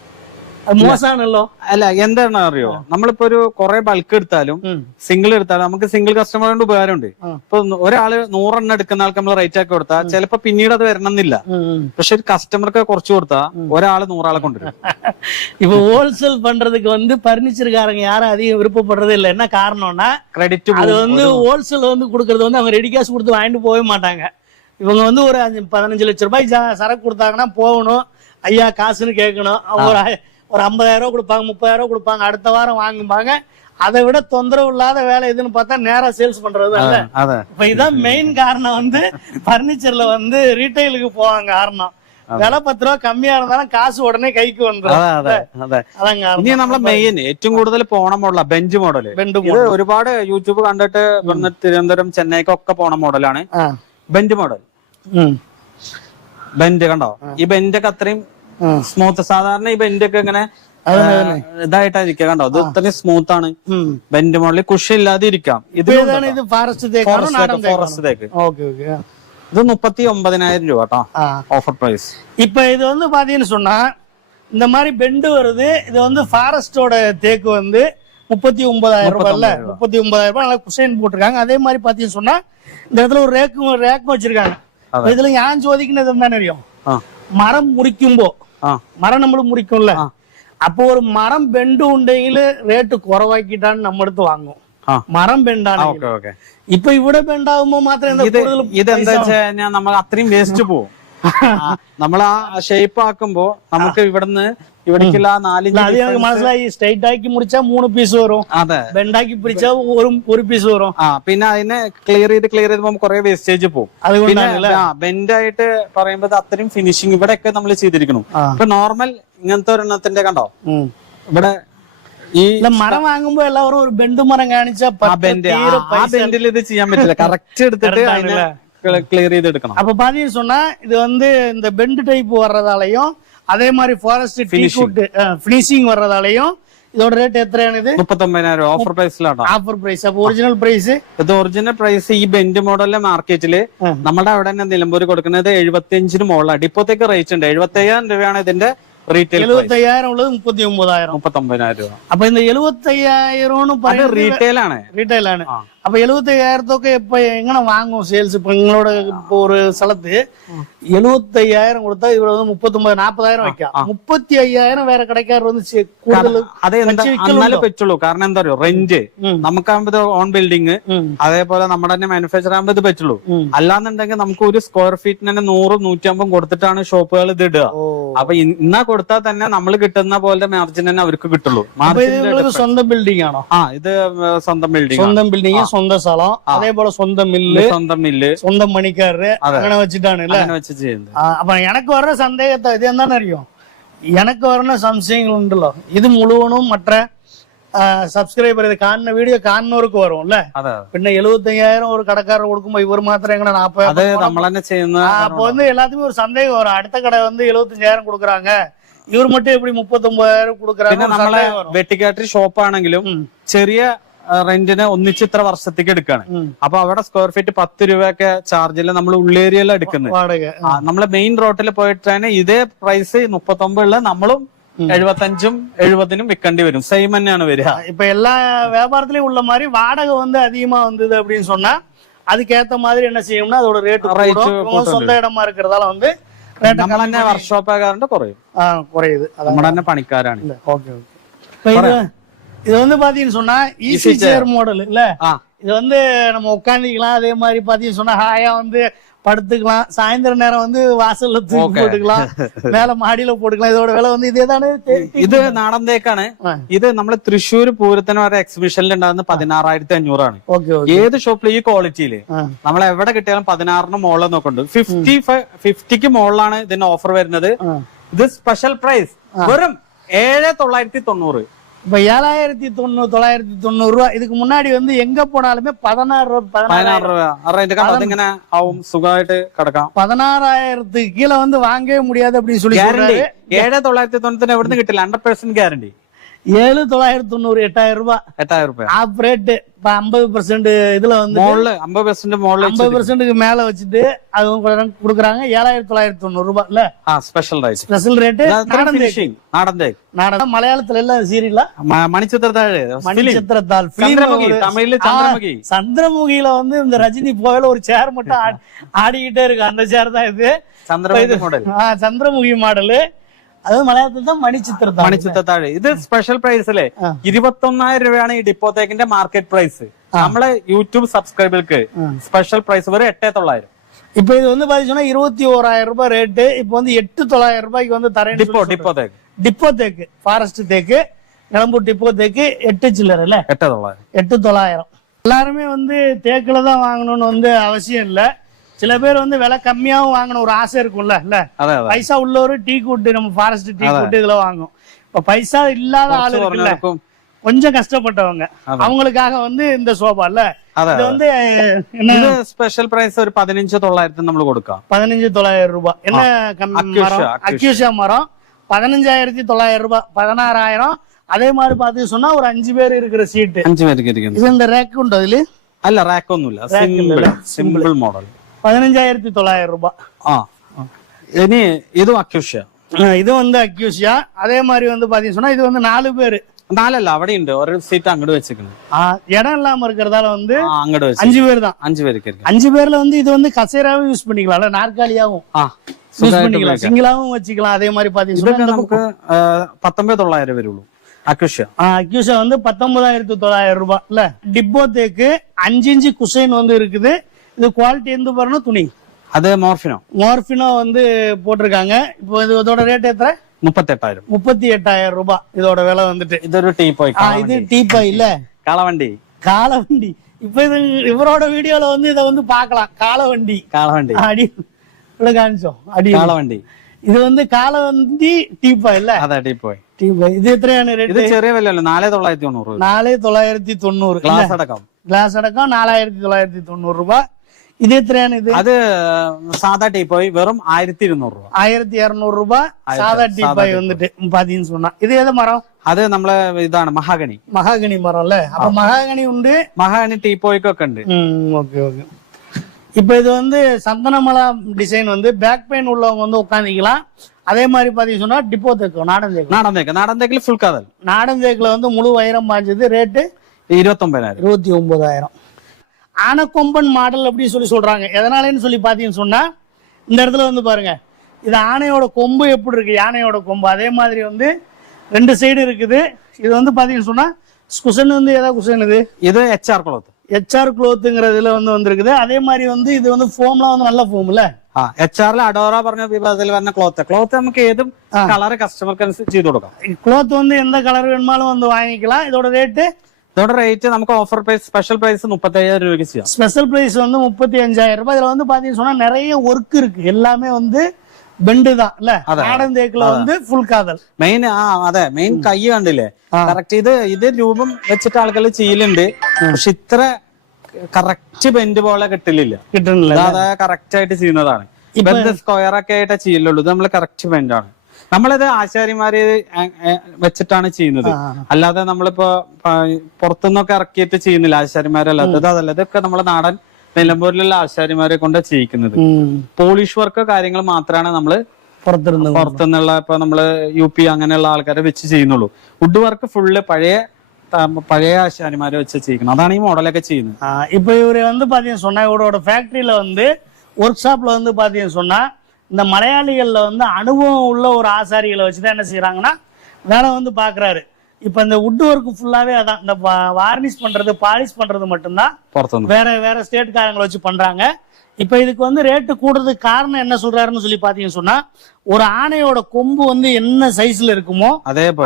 മോശമാണല്ലോ. അല്ല എന്താണ് അറിയോ, നമ്മളിപ്പോ ഒരു കുറെ ബൾക്ക് എടുത്താലും സിംഗിൾ എടുത്താലും നമുക്ക് സിംഗിൾ കസ്റ്റമറിന്റെ ഉപകാരമുണ്ട്. ഇപ്പൊ ഒരാള് 100 എണ്ണം എടുക്കുന്ന ആൾക്ക് നമ്മൾ റേറ്റ് ആക്കി കൊടുത്താൽ ചിലപ്പോ പിന്നീട് അത് വരണമെന്നില്ല. പക്ഷെ ഒരു കസ്റ്റമർക്ക് കുറച്ച് കൊടുത്താ ഒരാള് 100 ആളെ കൊണ്ടുവരും. இப்ப ஹோல்சேல் பண்றதுக்கு வந்து பர்னிச்சர்காரங்க யாரும் அதிகம் விருப்பப்படுறது இல்லை. என்ன காரணம்னா கிரெடிட், அது வந்து ஹோல்சேல் வந்து கொடுக்கறது வந்து அவங்க ரெடி கேஷ் கொடுத்து வாங்கிட்டு போகவே மாட்டாங்க. இவங்க வந்து ஒரு 15 லட்சம் ரூபாய் சரக்கு கொடுத்தாங்கன்னா போகணும், ஐயா காசுன்னு கேட்கணும். அவங்க ஒரு 50,000 ரூபாய் கொடுப்பாங்க, 30,000 ரூபாய் கொடுப்பாங்க, அடுத்த வாரம் வாங்குவாங்க. அதை விட தொந்தரவு இல்லாத வேலை எதுன்னு பார்த்தா நேரா சேல்ஸ் பண்றது. இப்ப இதான் மெயின் காரணம் வந்து பர்னிச்சர்ல வந்து ரீட்டைலுக்கு போவாங்க. காரணம் വില 10 രൂപ കമ്മിയാ இருந்தாலும் കാശ് ഉടനെ കൈക്ക് ഇനി നമ്മളെ മെയിൻ ഏറ്റവും കൂടുതൽ പോണ മോഡലാ ബെഞ്ച് മോഡല്. ഇത് ഒരുപാട് യൂട്യൂബ് കണ്ടിട്ട് തിരുവനന്തപുരം ചെന്നൈക്കൊക്കെ പോണ മോഡലാണ് ബെഞ്ച് മോഡൽ. ബെഞ്ച് കണ്ടോ, ഈ ബെഞ്ചൊക്കെ അത്രയും സ്മൂത്ത്. സാധാരണ ഈ ബെഞ്ചൊക്കെ ഇങ്ങനെ ഇതായിട്ടായിരിക്കാം, കണ്ടോ ഇത് ഇത്രയും സ്മൂത്ത് ആണ്. ബെഞ്ച് മോഡലിൽ കുഷൻ ഇല്ലാതെ ഇരിക്കാം. ഇത് ഫോറസ്റ്റ് തേക്ക്. ഇത് 39,000 രൂപ കേട്ടോ, ഓഫർ പ്രൈസ്. இப்ப இது வந்து பாத்தீங்கன்னு சொன்னா இந்த மாதிரி பெண்டு வருது. இது வந்து ஃபாரஸ்டோட தேக்கு வந்து 39,000 ரூபாய்ல 39,000 ரூபாய் நல்லா குஷன் போட்டிருக்காங்க. அதே மாதிரி பாத்தீங்கன்னு சொன்னா இந்த இடத்துல ஒரு ரேக்கும் வச்சிருக்காங்க. இதுல ഞാൻ ചോദിക്കുന്നത് എന്താണെന്ന് അറിയോ, മരം മുറിക്കുമ്പോ മരം നമ്മൾ മുറിക്കുംல, അപ്പൊ ഒരു മരം ബെണ്ട് ഉണ്ടെങ്കിൽ റേറ്റ് കുറവാക്കിയിട്ടാണ് നമ്മളടുത്ത് വാങ്ങും. മരം ബെണ്ടാണ്. ഇപ്പൊ ഇവിടെ ബെണ്ടാകുമ്പോ മാത്രമേ ഇതെന്താ വെച്ചാൽ നമ്മൾ അത്രയും വേസ്റ്റ് പോവും. നമ്മൾ ആ ഷേപ്പ് ആക്കുമ്പോ നമുക്ക് ഇവിടുന്ന് ഇവിടേക്കുള്ള ആ 4 ഇഞ്ച് അത് ഞങ്ങൾക്ക് മനസ്സിലായി. സ്ട്രൈറ്റ് ആക്കി മുറിച്ചാൽ 3 പീസ് വരും, അതെ ബെൻഡാക്കി പിടിച്ചാൽ ഒരു പീസ് വരും. പിന്നെ അതിനെ ക്ലിയർ ചെയ്ത് കുറെ വേസ്റ്റേജ് പോകും. അതുകൊണ്ടാണ് ബെൻഡ് ആയിട്ട് പറയുമ്പോ അത്രയും ഫിനിഷിങ് ഇവിടെയൊക്കെ നമ്മൾ ചെയ്തിരിക്കണം. ഇപ്പൊ നോർമൽ ഇങ്ങനത്തെ ഒരെണ്ണത്തിന്റെ കണ്ടോ ഇവിടെ ഈ മരം വാങ്ങുമ്പോ എല്ലാവരും ഒരു ബെൻഡ് മരം കാണിച്ചാൽ ബെൻഡിൽ ഇത് ചെയ്യാൻ പറ്റില്ല. കറക്റ്റ് എടുത്തിട്ട് അതിനെ ക്ലിയർ ചെയ്തെടുക്കണം. அப்ப பாத்தீங்கன்னு சொன்னா இது வந்து இந்த பெண்ட் டைப் வர்றதாலையும் அதே மாதிரி ஃபாரஸ்ட் ஃபினிஷிங் வர்றதாலையும் இதோட ரேட் എത്രയാണ്? ഇത് 39,000 ഓഫർ പ്രൈസിലാണ്. Offer price. അപ്പൊ ഒറിജിനൽ പ്രൈസ്? ഇത് ഒറിജിനൽ പ്രൈസ് ഈ ബെൻഡ് മോഡലിലെ മാർക്കറ്റില് നമ്മുടെ അവിടെ തന്നെ നിലമ്പൂർ കൊടുക്കുന്നത് 75 മുകളിലാണ്. ഡിപ്പോത്തേക്ക് റേറ്റ് ഉണ്ട്. 75,000 രൂപയാണ് ഇതിന്റെ റീറ്റെയിൽ. 75,000 ഉള്ളത് 39,000. 39,000 രൂപ. അപ്പൊ ഇത് 75,000 റീറ്റെയിൽ ആണ്. റീറ്റെയിൽ ആണ്. അപ്പൊ 75,000 ഇപ്പൊ എങ്ങനെ വാങ്ങും സെയിൽസ്? ഇപ്പൊ നിങ്ങളോട് ഇപ്പൊ ഒരു സ്ഥലത്ത് 75,000 കൊടുത്താൽ ഇവിടെ 39,000 40,000 വെക്കാം. 35,000 വേറെ കടക്കാർ വന്ന് കൂടുതൽ എന്നാലേ പറ്റുള്ളൂ. കാരണം എന്താ പറയുക, റെന്റ് നമുക്കാകുമ്പോ ഓൺ ബിൽഡിങ്, അതേപോലെ നമ്മുടെ തന്നെ മാനുഫാക്ചർ ആകുമ്പോ ഇത് പറ്റുള്ളൂ. അല്ലാന്നുണ്ടെങ്കിൽ നമുക്ക് ഒരു സ്ക്വയർ ഫീറ്റിന് തന്നെ 100-150 കൊടുത്തിട്ടാണ് ഷോപ്പുകൾ ഇത് ഇടുക. അപ്പൊ ഇന്നാ കൊടുത്താൽ തന്നെ നമ്മൾ കിട്ടുന്ന പോലെ മാർജിൻ തന്നെ അവർക്ക് കിട്ടുള്ളൂ. സ്വന്തം ബിൽഡിംഗ് ആണോ? ഇത് സ്വന്തം ബിൽഡിംഗ്. സ്വന്തം ബിൽഡിംഗ്, സ്വന്തം സ്ഥലം, അതേപോലെ സ്വന്തം മില്ല്, സ്വന്തം പണിക്കാര്, അങ്ങനെ വെച്ചിട്ടാണ് ചെയ്യുന്നത്. അപ്പൊ எனக்கு வர்ற சந்தேகத்தை இது என்னன்னு அறியும், எனக்கு வர்ற சம்சயங்கள் உண்டுല്ലോ. ഇത് മുഴുവനും മറ്റ സബ്സ്ക്രൈബർ ഇത് കാണുന്ന വീഡിയോ കാണുന്നവർക്ക് വരും അല്ലേ? പിന്നെ 75,000 ഒരു കടക്കാരൻ കൊടുക്കുമ്പോ ഇവർ മാത്രം എങ്ങനെ 40,000? അപ്പൊ வந்து எல்லாத்துக்கும் ஒரு சந்தேகம் வரும். அடுத்த கடை வந்து 75,000 கொடுக்குறாங்க, ഇവർ மட்டுം எப்படி 39,000 കൊടുക്കുறாங்க? വെട്ടിക്കാട്ടി ഷോപ്പ് ആണെങ്കിലും ചെറിയ റെന്റിന് ഒന്നിച്ച് ഇത്ര വർഷത്തേക്ക് എടുക്കാണ്. അപ്പൊ അവിടെ സ്ക്വയർ ഫീറ്റ് 10 രൂപയൊക്കെ ചാർജില്ല നമ്മൾ ഉള്ളേരിയയിൽ എടുക്കുന്നത്. നമ്മള് മെയിൻ റോഡിൽ പോയിട്ടാണ് ഇതേ പ്രൈസ് 39 നമ്മളും 75-70 വിൽക്കേണ്ടി വരും. സെയിം തന്നെയാണ് വരിക. இப்ப எல்லா வியாபாரத்திலயும் உள்ள மாதிரி வாடகை வந்து அதிகமா வந்தது அப்படின்னு சொன்னா அதுக்கேத்த மாதிரி என்ன செய்யணும்னா அதோட ரேட் சொந்த இடமா இருக்கிறதால வந்து നമ്മൾ തന്നെ വർക്ക്ഷോപ്പുകാരുടെ குறையுது. നമ്മുടെ തന്നെ പണിക്കാരാണ്. Okay okay. இது வந்து பாத்தீங்கன்னு சொன்னா ஈஸி சேர் மாடல் இல்ல, இது வந்து நம்ம உட்காந்துக்கலாம். அதே மாதிரி பாத்தீங்கன்னு சொன்னா ஹாயா வந்து படுத்துக்கலாம். சாயந்தர நேரம் வந்து வாசல்ல தூக்கி போட்டுக்கலாம், மேல மாடியில போட்டுக்கலாம். இதோட விலை வந்து ഇതേതാണ്? ഇത് നാടൻ തേക്കാണ്. ഇത് നമ്മള് തൃശ്ശൂർ പൂരത്തിന് വരെ എക്സിബിഷനിൽ ഉണ്ടാകുന്ന 16,500 ഏത് ഷോപ്പിലും ഈ ക്വാളിറ്റിയില് നമ്മൾ എവിടെ കിട്ടിയാലും 16 മുകളിൽ നോക്കുന്നുണ്ട്. 50ക്ക് മുകളിലാണ് ഇതിന്റെ ഓഫർ വരുന്നത്. ഇത് സ്പെഷ്യൽ പ്രൈസ് വെറും 7,990. இப்ப 7,990 ரூபாய். இதுக்கு முன்னாடி வந்து எங்க போனாலுமே 16,000 ரூபாய் ഇങ്ങനെ ആവും. സുഖമായിട്ട് കിടക്കാം. 16,000 கீழே வந்து வாங்கவே முடியாது அப்படின்னு சொல்லி 7,990 എവിടുന്ന് കിട്ടില്ല. 100% ഗ്യാരണ്ടി. 7,990 8,000 ரூபாய் ஆப் ரேட். 50% இதுல வந்து 50% மேல வச்சுட்டு அது கொடுக்குறாங்க. 7,990 ரூபாய் இல்ல? Special rate. நாடகம் மலையாளத்துல எல்லாம் சீரியல்ல மணிச்சித்திரத்தாள் சந்திரமுகியில வந்து இந்த ரஜினி போயில ஒரு சேர் மட்டும் ஆடிக்கிட்டே இருக்கு. அந்த சேர் தான் இது சந்திரமுகி மாடலு. അത് മലയാളത്തിൽ മണിച്ചിത്രത്താഴ്. ഇത് സ്പെഷ്യൽ പ്രൈസിലെ 21,000 രൂപയാണ് ഈ ഡിപ്പോത്തേക്കിന്റെ മാർക്കറ്റ് പ്രൈസ്. നമ്മളെ യൂട്യൂബ് സബ്സ്ക്രൈബർക്ക് സ്പെഷ്യൽ പ്രൈസ് വരെ 8,900. இப்ப இது வந்து பாத்தீங்கன்னா 21,000 ரூபாய் ரேட்டு. இப்ப வந்து 8,900 ரூபாய்க்கு வந்து தரேன். டிப்போ தேக்கு ஃபாரஸ்ட் தேக்கு நிலம்பூர் டிப்போ தேக்கு 8 சில்லற இல்ல 8,900. எல்லாருமே வந்து தேக்குல தான் வாங்கணும்னு வந்து அவசியம் இல்ல. சில பேர் வந்து விலை கம்மியாவும் வாங்கணும் ஒரு ஆசை இருக்கும்ல இல்ல? பைசா உள்ள ஒரு டீ கூட்டு நம்ம ஃபாரஸ்ட் டீ கூட்டு இதுல வாங்கும். இப்ப பைசா இல்லாத ஆளு இருக்குல்ல, கொஞ்சம் கஷ்டப்பட்டவங்க, அவங்களுக்காக வந்து இந்த சோபா இல்ல இது வந்து என்ன ஸ்பெஷல் பிரைஸ் ஒரு 15,900 നമ്മൾ കൊടുക്കാം. 15,900 ரூபாய். என்ன அக்யூஷா மரம் 15,900 ரூபாய். 16,000. அதே மாதிரி பாத்து சொன்னா ஒரு 5 பேர் இருக்கிற சீட்டு. 5 பேருக்கு இருக்கு. இது இந்த ரேக் உண்டு அதுல? അല്ല റാക്ക് ഒന്നുമില്ല. Simple model. 15,900 ரூபாய். ഇനി ഇതും അക്യൂഷ്യ. ഇത് வந்து അക്യൂഷ്യ. അതേ மாதிரி வந்து பாத்தீங்கன்னா சொன்னா இது வந்து 4 பேரு. 4 അല്ല, അവിടെ ഉണ്ട് ഒരു സീറ്റ് അങ്ങോട്ട് വെച്ചിരിക്കുന്നു. இடம் இல்லாம இருக்கிறதால வந்து അങ്ങോട്ട് 5 பேர் தான். 5 பேருக்கு 5 பேர்ல வந்து இது வந்து கசேராவும் யூஸ் பண்ணிக்கலாம், நாற்காலியாவும் யூஸ் பண்ணிக்கலாம், சிங்கிளாவும் வச்சுக்கலாம். அதே மாதிரி பாத்தீங்கன்னா നമുക്ക് 19,900 വരുള്ളൂ. அக்யூஷா வந்து 19,900 ரூபாய் இல்ல? டிப்போ தேக்கு 5 இன்ச்சு குஷன் வந்து இருக்குது. இது குவாலிட்டி எந்த பாருன்னா துணி அது மார்பினோ வந்து போட்டிருக்காங்க. இப்போ இதோட ரேட் எத்தனை? 38,000 ரூபாய் இதோட விலை வந்துட்டு. ഇതൊരു ടീപ്പോയി. இது டீப்பாய் இல்ல, കാളവണ്ടി. காலவண்டி. இப்ப இது இவரோட வீடியோல வந்து இத வந்து பாக்கலாம். காலவண்டி அடி உள்ள காமிச்சோம். அடி കാളവണ്ടി. இது வந்து காலவண்டி டீப்பாய் இல்ல? അതെ ടീപ്പോയി. டீப்பாய். இது എത്രയാണ് ഇത് ரேட்? ചെറിയ വിലയല്ല, 4,990. 4,990. ഗ്ലാസ് അടക്കം. ഗ്ലാസ് അടക്കം 4,990 ரூபாய். இது எത്രയാണ് ഇത്? അത് സാധാ ടീപ്പോയി വെറും 1,200 രൂപ. 1,200 ரூபாய் சாதா டீப்பாய் வந்துட்டு பாத்தீங்கன்னு சொன்னா. இது எது மரம்? അത് നമ്മളെ ഇതാണ് മഹാഗണി. மகாகனி மரம் இல்ல? அப்ப மகாகனி உண்டு, മഹാഗണി ടീപ്പോയ്ക്കൊക്കെ ഉണ്ട്. Okay okay. இப்ப இது வந்து சந்தனமலா டிசைன் வந்து பேக் பெயின் உள்ளவங்க வந்து உட்காந்துக்கலாம். அதே மாதிரி பாத்தீங்க சொன்னா டிப்போ தேக்கு, நாடன் தேக்கு. നാടൻ തേക്കിൽ ഫുൾ കാതൽ. நாடன் தேக்குல வந்து முழு வைரம் பாஞ்சது ரேட்டு 29,000. 29,000. ஆனைக்கொம்பன் மாடல் அப்படி சொல்றாங்க. எதனாலன்னு சொல்லி பாத்தீங்கன்னு சொன்னா, இந்த இடத்துல வந்து பாருங்க, இது ஆனையோட கொம்பு எப்படி இருக்கு, யானையோட கொம்பு அதே மாதிரி வந்து 2 சைடு இருக்குது. இது வந்து பாத்தீங்கன்னு சொன்னா குஷன் வந்து ஏதாவது குஷன் இது HR ക്ലോത്ത്. HR ക്ലോത്തുங்கிறதுல வந்து வந்திருக்குது. அதே மாதிரி வந்து இது வந்து ഫോംலாம் வந்து நல்ல ഫോം இல்ல? HR അഡോറ പറഞ്ഞ വിഭാഗത്തിൽ വരുന്ന ക്ലോത്ത് നമുക്ക് ഏതും കളർ കസ്റ്റമർക്ക് അനുസരിച്ച് ചെയ്ത് കൊടുക്കാം. ക്ലോത്ത് வந்து எந்த கலர் வேணுமாலும் வந்து வாங்கிக்கலாம். இதோட റേറ്റ് നമുക്ക് ഓഫർ പ്രൈസ്, സ്പെഷ്യൽ പ്രൈസ് 35,000 രൂപയ്ക്ക് ചെയ്യാം. ஸ்பெஷல் பிரைஸ் வந்து 35,000 ரூபாய். இதுல வந்து பாத்தீங்கன்னு சொன்னா நிறைய ஒர்க் இருக்கு. எல்லாமே வந்து பெண்டு தான் இல்ல? நாடன் தேக்குல வந்து ഫുൾ കാതൽ മെയിൻ. അതെ, മെയിൻ കൈ കണ്ടില്ലേ? കറക്റ്റ് ഇത് രൂപം വെച്ചിട്ട് ആളുകൾ ചെയ്യലുണ്ട്. പക്ഷെ ഇത്ര കറക്റ്റ് ബെൻഡ് പോലെ കിട്ടില്ല. അതെ, കറക്റ്റ് ആയിട്ട് ചെയ്യുന്നതാണ്. സ്ക്വയർ ഒക്കെ ആയിട്ടേ ചെയ്യലുള്ളൂ. ഇത് നമ്മൾ കറക്റ്റ് ബെൻഡാണ്. നമ്മളിത് ആശാരിമാര് വെച്ചിട്ടാണ് ചെയ്യുന്നത്. അല്ലാതെ നമ്മളിപ്പോ പുറത്തുനിന്നൊക്കെ ഇറക്കിയിട്ട് ചെയ്യുന്നില്ല ആശാരിമാരല്ലാത്തത്. അതല്ല, ഇതൊക്കെ നമ്മളെ നാടൻ നിലമ്പൂരിലുള്ള ആശാരിമാരെ കൊണ്ട് ചെയ്യിക്കുന്നത്. പോളിഷ് വർക്ക് കാര്യങ്ങൾ മാത്രമാണ് നമ്മള് പുറത്തുനിന്നുള്ള ഇപ്പൊ നമ്മള് UP അങ്ങനെയുള്ള ആൾക്കാരെ വെച്ച് ചെയ്യുന്നുള്ളൂ. വുഡ് വർക്ക് ഫുള്ള് പഴയ ആശാരിമാരെ വെച്ച് ചെയ്യിക്കണം. അതാണ് ഈ മോഡലൊക്കെ ചെയ്യുന്നത്. இப்ப இவரு வந்து பாத்தீங்கன்னு சொன்னா, இவரோட ஃபேக்டரியில வந்து ஒர்க் ஷாப்ல வந்து பாத்தீங்கன்னு சொன்னா, இந்த மலையாளிகள்ல வந்து அனுபவம் உள்ள ஒரு ஆசாரிகளை வச்சுதான் என்ன செய்யறாங்கன்னா வேலை வந்து பாக்குறாரு. இப்ப இந்த வுட் ஒர்க் ஃபுல்லாவே அதான், இந்த வார்னிஷ் பண்றது, பாலிஷ் பண்றது மட்டும்தான் வேற ஸ்டேட்காரங்களை வச்சு பண்றாங்க. இப்ப இதுக்கு வந்து ரேட்டு கூடுறதுக்கு காரணம் என்ன சொல்றாருன்னு சொல்லி பாத்தீங்கன்னு சொன்னா, ஒரு ஆணையோட கொம்பு வந்து என்ன சைஸ்ல இருக்குமோ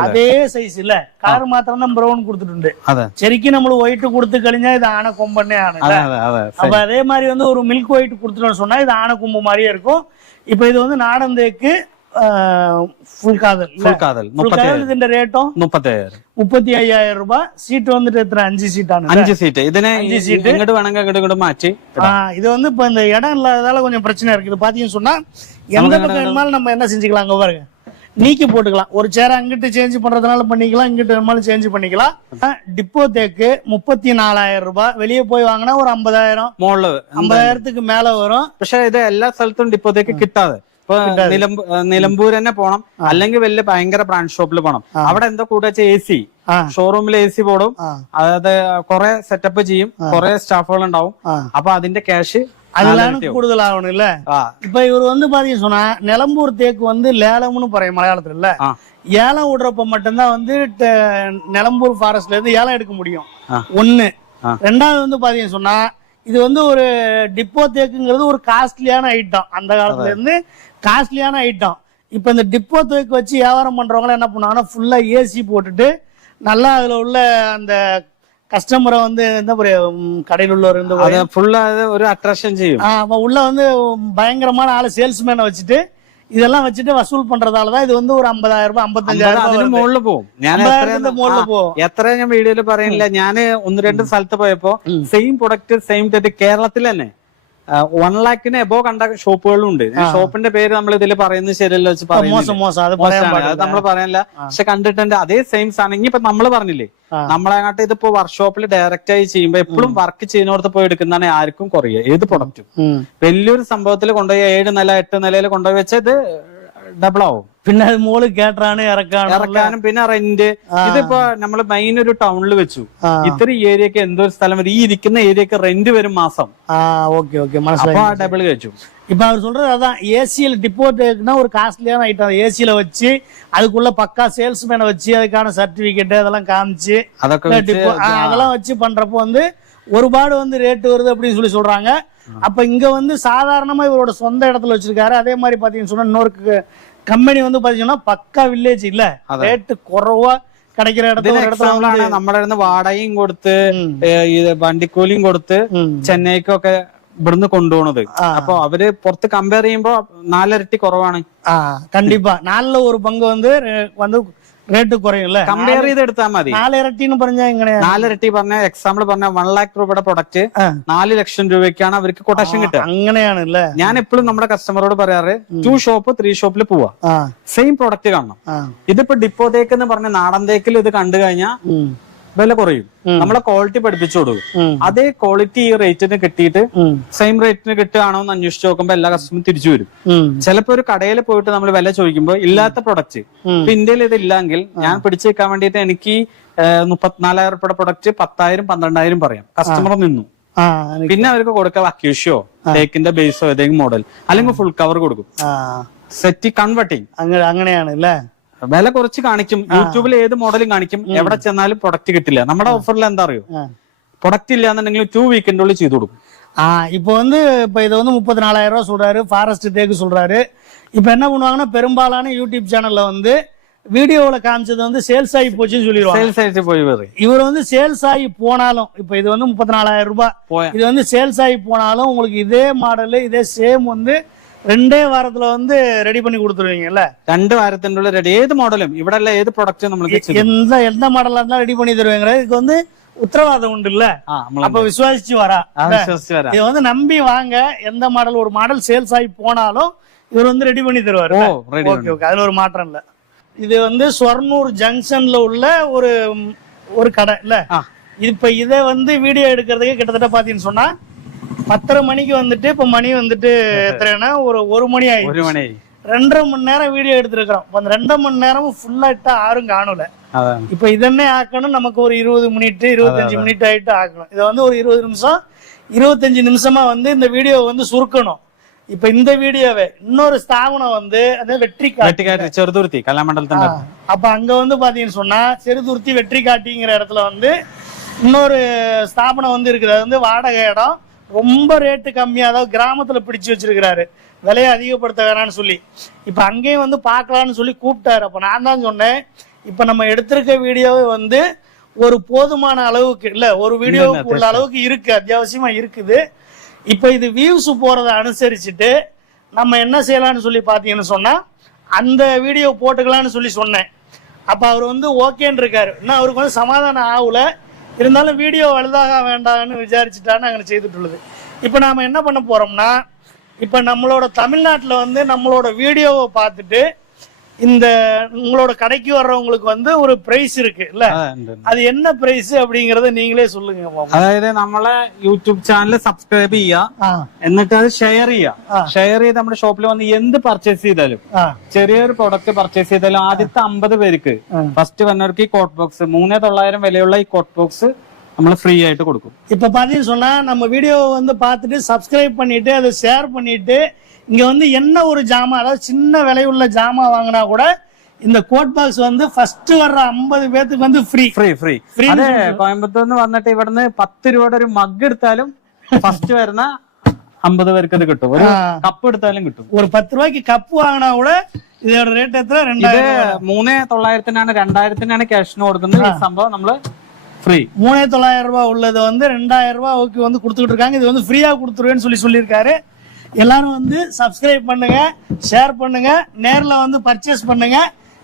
அதே சைஸ் இல்ல, கலர் மாத்திரம் தான் ப்ரௌன் கொடுத்துட்டு, சரிக்கு நம்மளுக்கு ஒயிட் கொடுத்து கழிஞ்சா இது ஆனை கொம்பன்னே ஆனை. அப்ப அதே மாதிரி வந்து ஒரு மில்க் ஒயிட் கொடுத்துட்டோம்னு சொன்னா இது ஆனை கொம்பு மாதிரியே இருக்கும். இப்ப இது வந்து நாடன் தேக்கு ഫുൾ കാതൽ. ഇതിന്റെ റേറ്റോ 35,000 രൂപ. സീറ്റ് വന്നിട്ട് എത്ര? 5 സീറ്റാണ്. 5 സീറ്റ്. ഇതിനെ ഇങ്ങോട്ട് വേണമെങ്കിൽ അങ്ങോട്ട് മാറ്റി. இது வந்து இப்ப இந்த இடம் இல்லாததால கொஞ்சம் பிரச்சனை இருக்குது. பாத்தீங்கன்னு சொன்னா எந்த பக்கம் வேணுமாலும் நம்ம என்ன செஞ்சுக்கலாம், அங்க பாருங்க நீக்கி போட்டுக்கலாம். ஒரு சேர அங்கிட்டு சேஞ்ச் பண்றதுனால பண்ணிக்கலாம், இங்கிட்டு வேணுமாலும் சேஞ்ச் பண்ணிக்கலாம். டிப்போ தேக்கு 34,000 ரூபாய். வெளியே போய் வாங்கினா ஒரு 50,000 50,000க்கு மேல വരും. പക്ഷെ ഇത് എല്ലാ സ്ഥലത്തും ഡിപ്പോ തേക്ക് കിട്ടാതെ. ഇപ്പൊ നിലമ്പൂർ തന്നെ പോണം, അല്ലെങ്കിൽ വലിയ ഭയങ്കര ബ്രാൻഡ് ഷോപ്പിൽ പോണം. അവിടെ എന്താ കൂടെ AC, ഷോറൂമിൽ AC പോടും. അതായത് കുറെ സെറ്റപ്പ് ചെയ്യും, കുറെ സ്റ്റാഫുകൾ ഉണ്ടാവും. അപ്പൊ അതിന്റെ ക്യാഷ് அதெல்லாம் கூடுதலாகணும் இல்ல? இப்ப இவர் வந்து பாத்தீங்கன்னு சொன்னா, நிலம்பூர் தேக்கு வந்து லேலம்னு பறையும் மலையாளத்துல இல்ல? ஏலம் விடுறப்ப மட்டும்தான் வந்து நிலம்பூர் ஃபாரஸ்ட்ல இருந்து ஏலம் எடுக்க முடியும். ஒண்ணு. ரெண்டாவது வந்து பாத்தீங்கன்னு சொன்னா, இது வந்து ஒரு டிப்போ தேக்குங்கிறது ஒரு காஸ்ட்லியான ஐட்டம். அந்த காலத்துல இருந்து காஸ்ட்லியான ஐட்டம். இப்ப இந்த டிப்போ தேக்கு வச்சு வியாபாரம் பண்றவங்க என்ன பண்ணுவாங்கன்னா, ஃபுல்லா AC போட்டுட்டு நல்லா அதுல உள்ள அந்த கஸ்டமரை வந்து என்ன கடையில் உள்ள ஃபுல்லா ஒரு அட்ராக்ஷன் செய்யும். உள்ள வந்து பயங்கரமான ஆளு சேல்ஸ்மேனை வச்சுட்டு இதெல்லாம் வச்சுட்டு வசூல் பண்றதாலதான் இது வந்து ஒரு 50,000 രൂപ 55,000 മുകളിൽ പോകും. എത്ര ഞാൻ വീഡിയോയിൽ പറയുന്നില്ല. ഞാൻ 1-2 സ്ഥലത്ത് പോയപ്പോ സെയിം പ്രൊഡക്റ്റ് സെയിം കേരളത്തിൽ തന്നെ 1 lakhന് എബോ കണ്ട ഷോപ്പുകളും ഉണ്ട്. ഷോപ്പിന്റെ പേര് നമ്മൾ ഇതിൽ പറയുന്നത് ശരിയല്ലോ വെച്ച് അത് നമ്മൾ പറയാനില്ല. പക്ഷെ കണ്ടിട്ടുണ്ട് അതേ സെയിം സാധനം. ഇനിയിപ്പൊ നമ്മള് പറഞ്ഞില്ലേ, നമ്മളങ്ങോട്ട് ഇതിപ്പോ വർക്ക്ഷോപ്പിൽ ഡയറക്റ്റ് ആയി ചെയ്യുമ്പോ എപ്പോഴും വർക്ക് ചെയ്യുന്നവർക്ക് പോയി എടുക്കുന്നതാണ് ആർക്കും കുറയുക. ഏത് പ്രൊഡക്റ്റും വലിയൊരു സംഭവത്തിൽ കൊണ്ടുപോയി 7 നില 8 നിലയിൽ കൊണ്ടുപോയി വെച്ചാൽ ഇത് ഡബിൾ ആവും. പിന്നെ അത് മോള് കേട്ടാണ് ഇറക്കാനും പിന്നെ റെന്റ്. ഇതിപ്പോ നമ്മള് മെയിൻ ഒരു ടൗണിൽ വെച്ചു, ഇത്ര ഏരിയക്ക് എന്തോ ഒരു സ്ഥലം വരും, ഈ ഇരിക്കുന്ന ഏരിയക്ക് റെന്റ് വരും മാസം. അപ്പൊ ഡബിൾ കഴിച്ചു. இப்ப அவர் சொல்றது அதான், ஏசியில டிப்போ டேக்குனா ஒரு காஸ்ட்லியான ஐட்டம். ஏசியில வச்சு அதுக்குள்ள பக்கா சேல்ஸ்மேனை வச்சு அதுக்கான சர்டிபிகேட் அதெல்லாம் காமிச்சு அதெல்லாம் வச்சு பண்றப்போ வந்து ஒருபாடு வந்து ரேட் வருது அப்படின்னு சொல்லி சொல்றாங்க. அப்ப இங்க வந்து சாதாரணமா இவரோட சொந்த இடத்துல வச்சிருக்காரு. அதே மாதிரி பாத்தீங்கன்னு சொன்னா இன்னொரு கம்பெனி வந்து பாத்தீங்கன்னா பக்கா வில்லேஜ் இல்ல, ரேட்டு குறைவா கிடைக்கிற இடத்துல നമ്മുടെ വാടകയും കൊടുത്ത് ഇത് വണ്ടിക്കൂലിയും കൊടുത്ത് ചെന്നൈക്കൊക്കെ ഇവിടുന്ന് കൊണ്ടുപോണത്. അപ്പൊ അവര് പുറത്ത് കമ്പയർ ചെയ്യുമ്പോ 4 ഇരട്ടി കുറവാണ്. കണ്ടിപ്പാ 4ல 1 പങ്ക് வந்து റേറ്റ് കുറയുംല്ല. കമ്പയർ ചെയ്ത് എടുത്താൽ മതി. 4 ഇരട്ടിന്ന് പറഞ്ഞാൽ എങ്ങനെയാ? 4 ഇരട്ടി പറഞ്ഞ എക്സാമ്പിൾ പറഞ്ഞ 1 ലക്ഷം രൂപയുടെ പ്രൊഡക്റ്റ് 4 ലക്ഷം രൂപയ്ക്കാണ് അവർക്ക് കൊട്ടേഷൻ കിട്ടുക. അങ്ങനെയാണല്ലേ? ഞാൻ എപ്പോഴും നമ്മുടെ കസ്റ്റമറോട് പറയാറ് 2 ഷോപ്പ് 3 ഷോപ്പിൽ പോവാ, സെയിം പ്രൊഡക്റ്റ് കാണണം. ഇതിപ്പോ ഡിപ്പോ തേക്ക് എന്ന് പറഞ്ഞ നാടൻ തേക്കിൽ ഇത് കണ്ടു കഴിഞ്ഞാൽ വില കുറയും. നമ്മളെ ക്വാളിറ്റി പഠിപ്പിച്ചു കൊടുക്കും. അതേ ക്വാളിറ്റി ഈ റേറ്റിന് കിട്ടിയിട്ട് സെയിം റേറ്റിന് കിട്ടുകയാണോ എന്ന് അന്വേഷിച്ച് നോക്കുമ്പോ എല്ലാ കസ്റ്റമറും തിരിച്ചു വരും. ചിലപ്പോ ഒരു കടയിൽ പോയിട്ട് നമ്മൾ വില ചോദിക്കുമ്പോൾ ഇല്ലാത്ത പ്രൊഡക്റ്റ്, ഇപ്പൊ ഇന്ത്യയിൽ ഇത് ഇല്ലെങ്കിൽ ഞാൻ പിടിച്ചു വെക്കാൻ വേണ്ടിയിട്ട് എനിക്ക് 34,000 രൂപയുടെ പ്രൊഡക്റ്റ് 10,000 12,000 പറയാം. കസ്റ്റമർ നിന്നു. പിന്നെ അവർക്ക് കൊടുക്കാം അക്യൂഷ്യോ തേക്കിന്റെ ബേസോ ഏതെങ്കിലും മോഡൽ, അല്ലെങ്കിൽ ഫുൾ കവർ കൊടുക്കും. സെറ്റ് കൺവെർട്ടിങ് അങ്ങനെയാണ് അല്ലേ? വില കുറച്ച് കാണിക്കും. യൂട്യൂബിൽ ഏത് മോഡലും കാണിക്കും. എവിടെ ചെന്നാലും പ്രൊഡക്റ്റ് കിട്ടില്ല. നമ്മുടെ ഓഫറിൽ എന്താ അറിയോ, പ്രൊഡക്റ്റ് ഇല്ല എന്നുണ്ടെങ്കിൽ 2 വീക്കിനുള്ളിൽ ചെയ്തു കൊടുക്കും. இப்போ வந்து இது வந்து 34,000 ரூபாய் சொல்றாரு, ஃபாரஸ்ட் தேக்கு சொல்றாரு. இப்ப என்ன பண்ணுவாங்கன்னா பெரும்பாலான யூடியூப் சேனல்ல வந்து வீடியோல காமிச்சது வந்து சேல்ஸ் ஆகி போச்சுன்னு சொல்லிடுவாங்க. சேல்ஸ் ஆகி போய் இவர் வந்து சேல்ஸ் ஆகி போனாலும், இப்ப இது வந்து 34,000 ரூபாய், இது வந்து சேல்ஸ் ஆகி போனாலும் உங்களுக்கு இதே மாடல் இதே சேம் வந்து 2 വാരത്തില് வந்து ரெடி பண்ணி கொடுத்துருவீங்கல்ல? 2 വാരത്തിനുള്ളിൽ റെഡി. ഏത് മോഡലും ഇവിടെ ഉള്ള ഏത് പ്രൊഡക്റ്റും നമ്മൾ எந்த மாடலா இருந்தாலும் ரெடி பண்ணி தருவீங்க. இதுக்கு வந்து உத்தரவாதம் உண்டு இல்ல? அப்ப விசுவாசிச்சு வரா, இது வந்து நம்பி வாங்க. எந்த மாடல் ஒரு மாடல் சேல்ஸ் ஆகி போனாலும் இவர் வந்து ரெடி பண்ணி தருவாரு. ஓகே ஓகே, அதுல ஒரு மாற்றம் இல்ல. இது வந்து சொர்ணூர் ஜங்ஷன்ல உள்ள ஒரு கடை இல்ல? இப்ப இதை வந்து வீடியோ எடுக்கிறதுக்கு கிட்டத்தட்ட பாத்தீங்கன்னு சொன்னா 10:30 மணிக்கு வந்துட்டு இப்ப மணி வந்துட்டு எத்தனைன்னா ஒரு மணி ஆயிடுச்சு. 2.5 மணி நேரம் வீடியோ எடுத்திருக்கிறோம். அந்த 2 மணி நேரமும் ஃபுல்லா இட்டா யாரும் காணல. இப்ப இதென்ன ஆக்கணும், நமக்கு ஒரு 20 மினிட் 25 மினிட் ஆயிட்டு ஆக்கணும். இதை வந்து ஒரு 20 நிமிஷம் 25 நிமிஷமா வந்து இந்த வீடியோ வந்து சுருக்கணும். இப்ப இந்த வீடியோவை இன்னொரு ஸ்தாபனம் வந்து வெற்றிக்காட்டி ചെറുതുരുത്തി കലാമണ്ഡലത്തിൽ. அப்ப அங்க வந்து பாத்தீங்கன்னு சொன்னா செருதுருத்தி வெற்றிக்காட்டிங்கிற இடத்துல வந்து இன்னொரு ஸ்தாபனம் வந்து இருக்குது. அது வந்து வாடகை இடம், ரொம்ப ரேட்டு கம்மியா, அதாவது கிராமத்துல பிடிச்சு வச்சிருக்கிறாரு, விலையை அதிகப்படுத்த வேணான்னு சொல்லி. இப்ப அங்கேயும் வந்து பாக்கலாம்னு சொல்லி கூப்பிட்டாரு. அப்ப நான் தான் சொன்னேன், இப்ப நம்ம எடுத்திருக்க வீடியோவை வந்து ஒரு போதுமான அளவுக்கு இல்ல, ஒரு வீடியோவுக்கு உள்ள அளவுக்கு இருக்கு, அத்தியாவசியமா இருக்குது. இப்ப இது வியூஸ் போறதை அனுசரிச்சுட்டு நம்ம என்ன செய்யலாம்னு சொல்லி பாத்தீங்கன்னு சொன்னா அந்த வீடியோ போட்டுக்கலாம்னு சொல்லி சொன்னேன். அப்ப அவர் வந்து ஓகேன்னு இருக்காரு. இன்னும் அவருக்கு வந்து சமாதானம் ஆகல, இருந்தாலும் வீடியோ வலுதாக வேண்டாம்னு விசாரிச்சுட்டான்னு அங்கே செய்துட்டுள்ளது. இப்போ நாம என்ன பண்ண போறோம்னா, இப்போ நம்மளோட தமிழ்நாட்டில் வந்து நம்மளோட வீடியோவை பார்த்துட்டு இந்த உங்களோட கடைக்கு வர்றவங்களுக்கு வந்து ஒரு பிரைஸ் இருக்கு இல்ல? அது என்ன பிரைஸ் அப்படிங்கறத நீங்களே சொல்லுங்க. അതായത് നമ്മളെ യൂട്യൂബ് ചാനൽ സബ്സ്ക്രൈബ് ചെയ്യുക, എന്നിട്ട് അത് ഷെയർ ചെയ്യുക. ഷെയർ ചെയ്ത് നമ്മുടെ ഷോപ്പിൽ വന്ന് എന്ത് പർച്ചേസ് ചെയ്താലും, ചെറിയൊരു പ്രൊഡക്റ്റ് പർച്ചേസ് ചെയ്താലും ആദ്യത്തെ 50 പേർക്ക് ഫസ്റ്റ് വന്നവർക്ക് ഈ കോട്ട് ബോക്സ് 3,900 വിലയുള്ള ഈ കോട്ട് ബോക്സ് നമ്മൾ ഫ്രീ ആയിട്ട് കൊടുക്കും. இப்ப பாத்தீங்கன்னு சொன்னா நம்ம வீடியோவை வந்து பார்த்துட்டு சப்ஸ்கிரைப் பண்ணிட்டு அதை ஷேர் பண்ணிட்டு இங்க வந்து என்ன ஒரு ஜாமா, அதாவது சின்ன விலையுள்ள ஜாமா வாங்கினா கூட இந்த கோட் பாக்ஸ் வந்து ஃபர்ஸ்ட் வர்ற 50 பேருக்கு வந்து ஃப்ரீ. അതെ, കോയമ്പത്തൂർന്ന് വന്നിട്ട് ഇവിടുന്ന് 10 രൂപയുടെ ഒരു മഗ് എടുത്താലും ഫസ്റ്റ് വരുന്ന 50 പേർക്ക് അത് കിട്ടും. ഒരു കപ്പ് എടുത്താലും കിട്ടും. ഒരു 10 രൂപയ്ക്ക് കപ്പ് വാങ്ങിനാ കൂടെ இதோட ரேட் എത്ര? 3,900 2000 ക്യാഷിന് കൊടുക്കുന്നത്. ഈ സംഭവം നമ്മള് ஃப்ரீ 3,900 ரூபாய் உள்ளது வந்து 2,000 ரூபாய்க்கு வந்து கொடுத்துட்டு இருக்காங்க. இது வந்து ஃப்ரீயா கொடுத்துருவேன்னு சொல்லியிருக்காரு. எல்லாரும் வந்து சப்ஸ்கிரைப் பண்ணுங்க, ஷேர் பண்ணுங்க, நேர்ல வந்து பர்ச்சேஸ் பண்ணுங்க,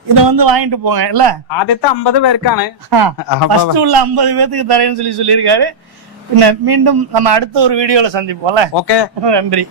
இத வந்து வாங்கிட்டு போங்க இல்ல? ആദ്യത്തെ 50 പേർക്കാണ് ஃபர்ஸ்ட் உள்ள 50 பேருக்கு தரேன்னு சொல்லியிருக்காரு. பின்ன மீண்டும் நம்ம அடுத்த ஒரு வீடியோல சந்திப்போம்ல. ஓகே, நன்றி.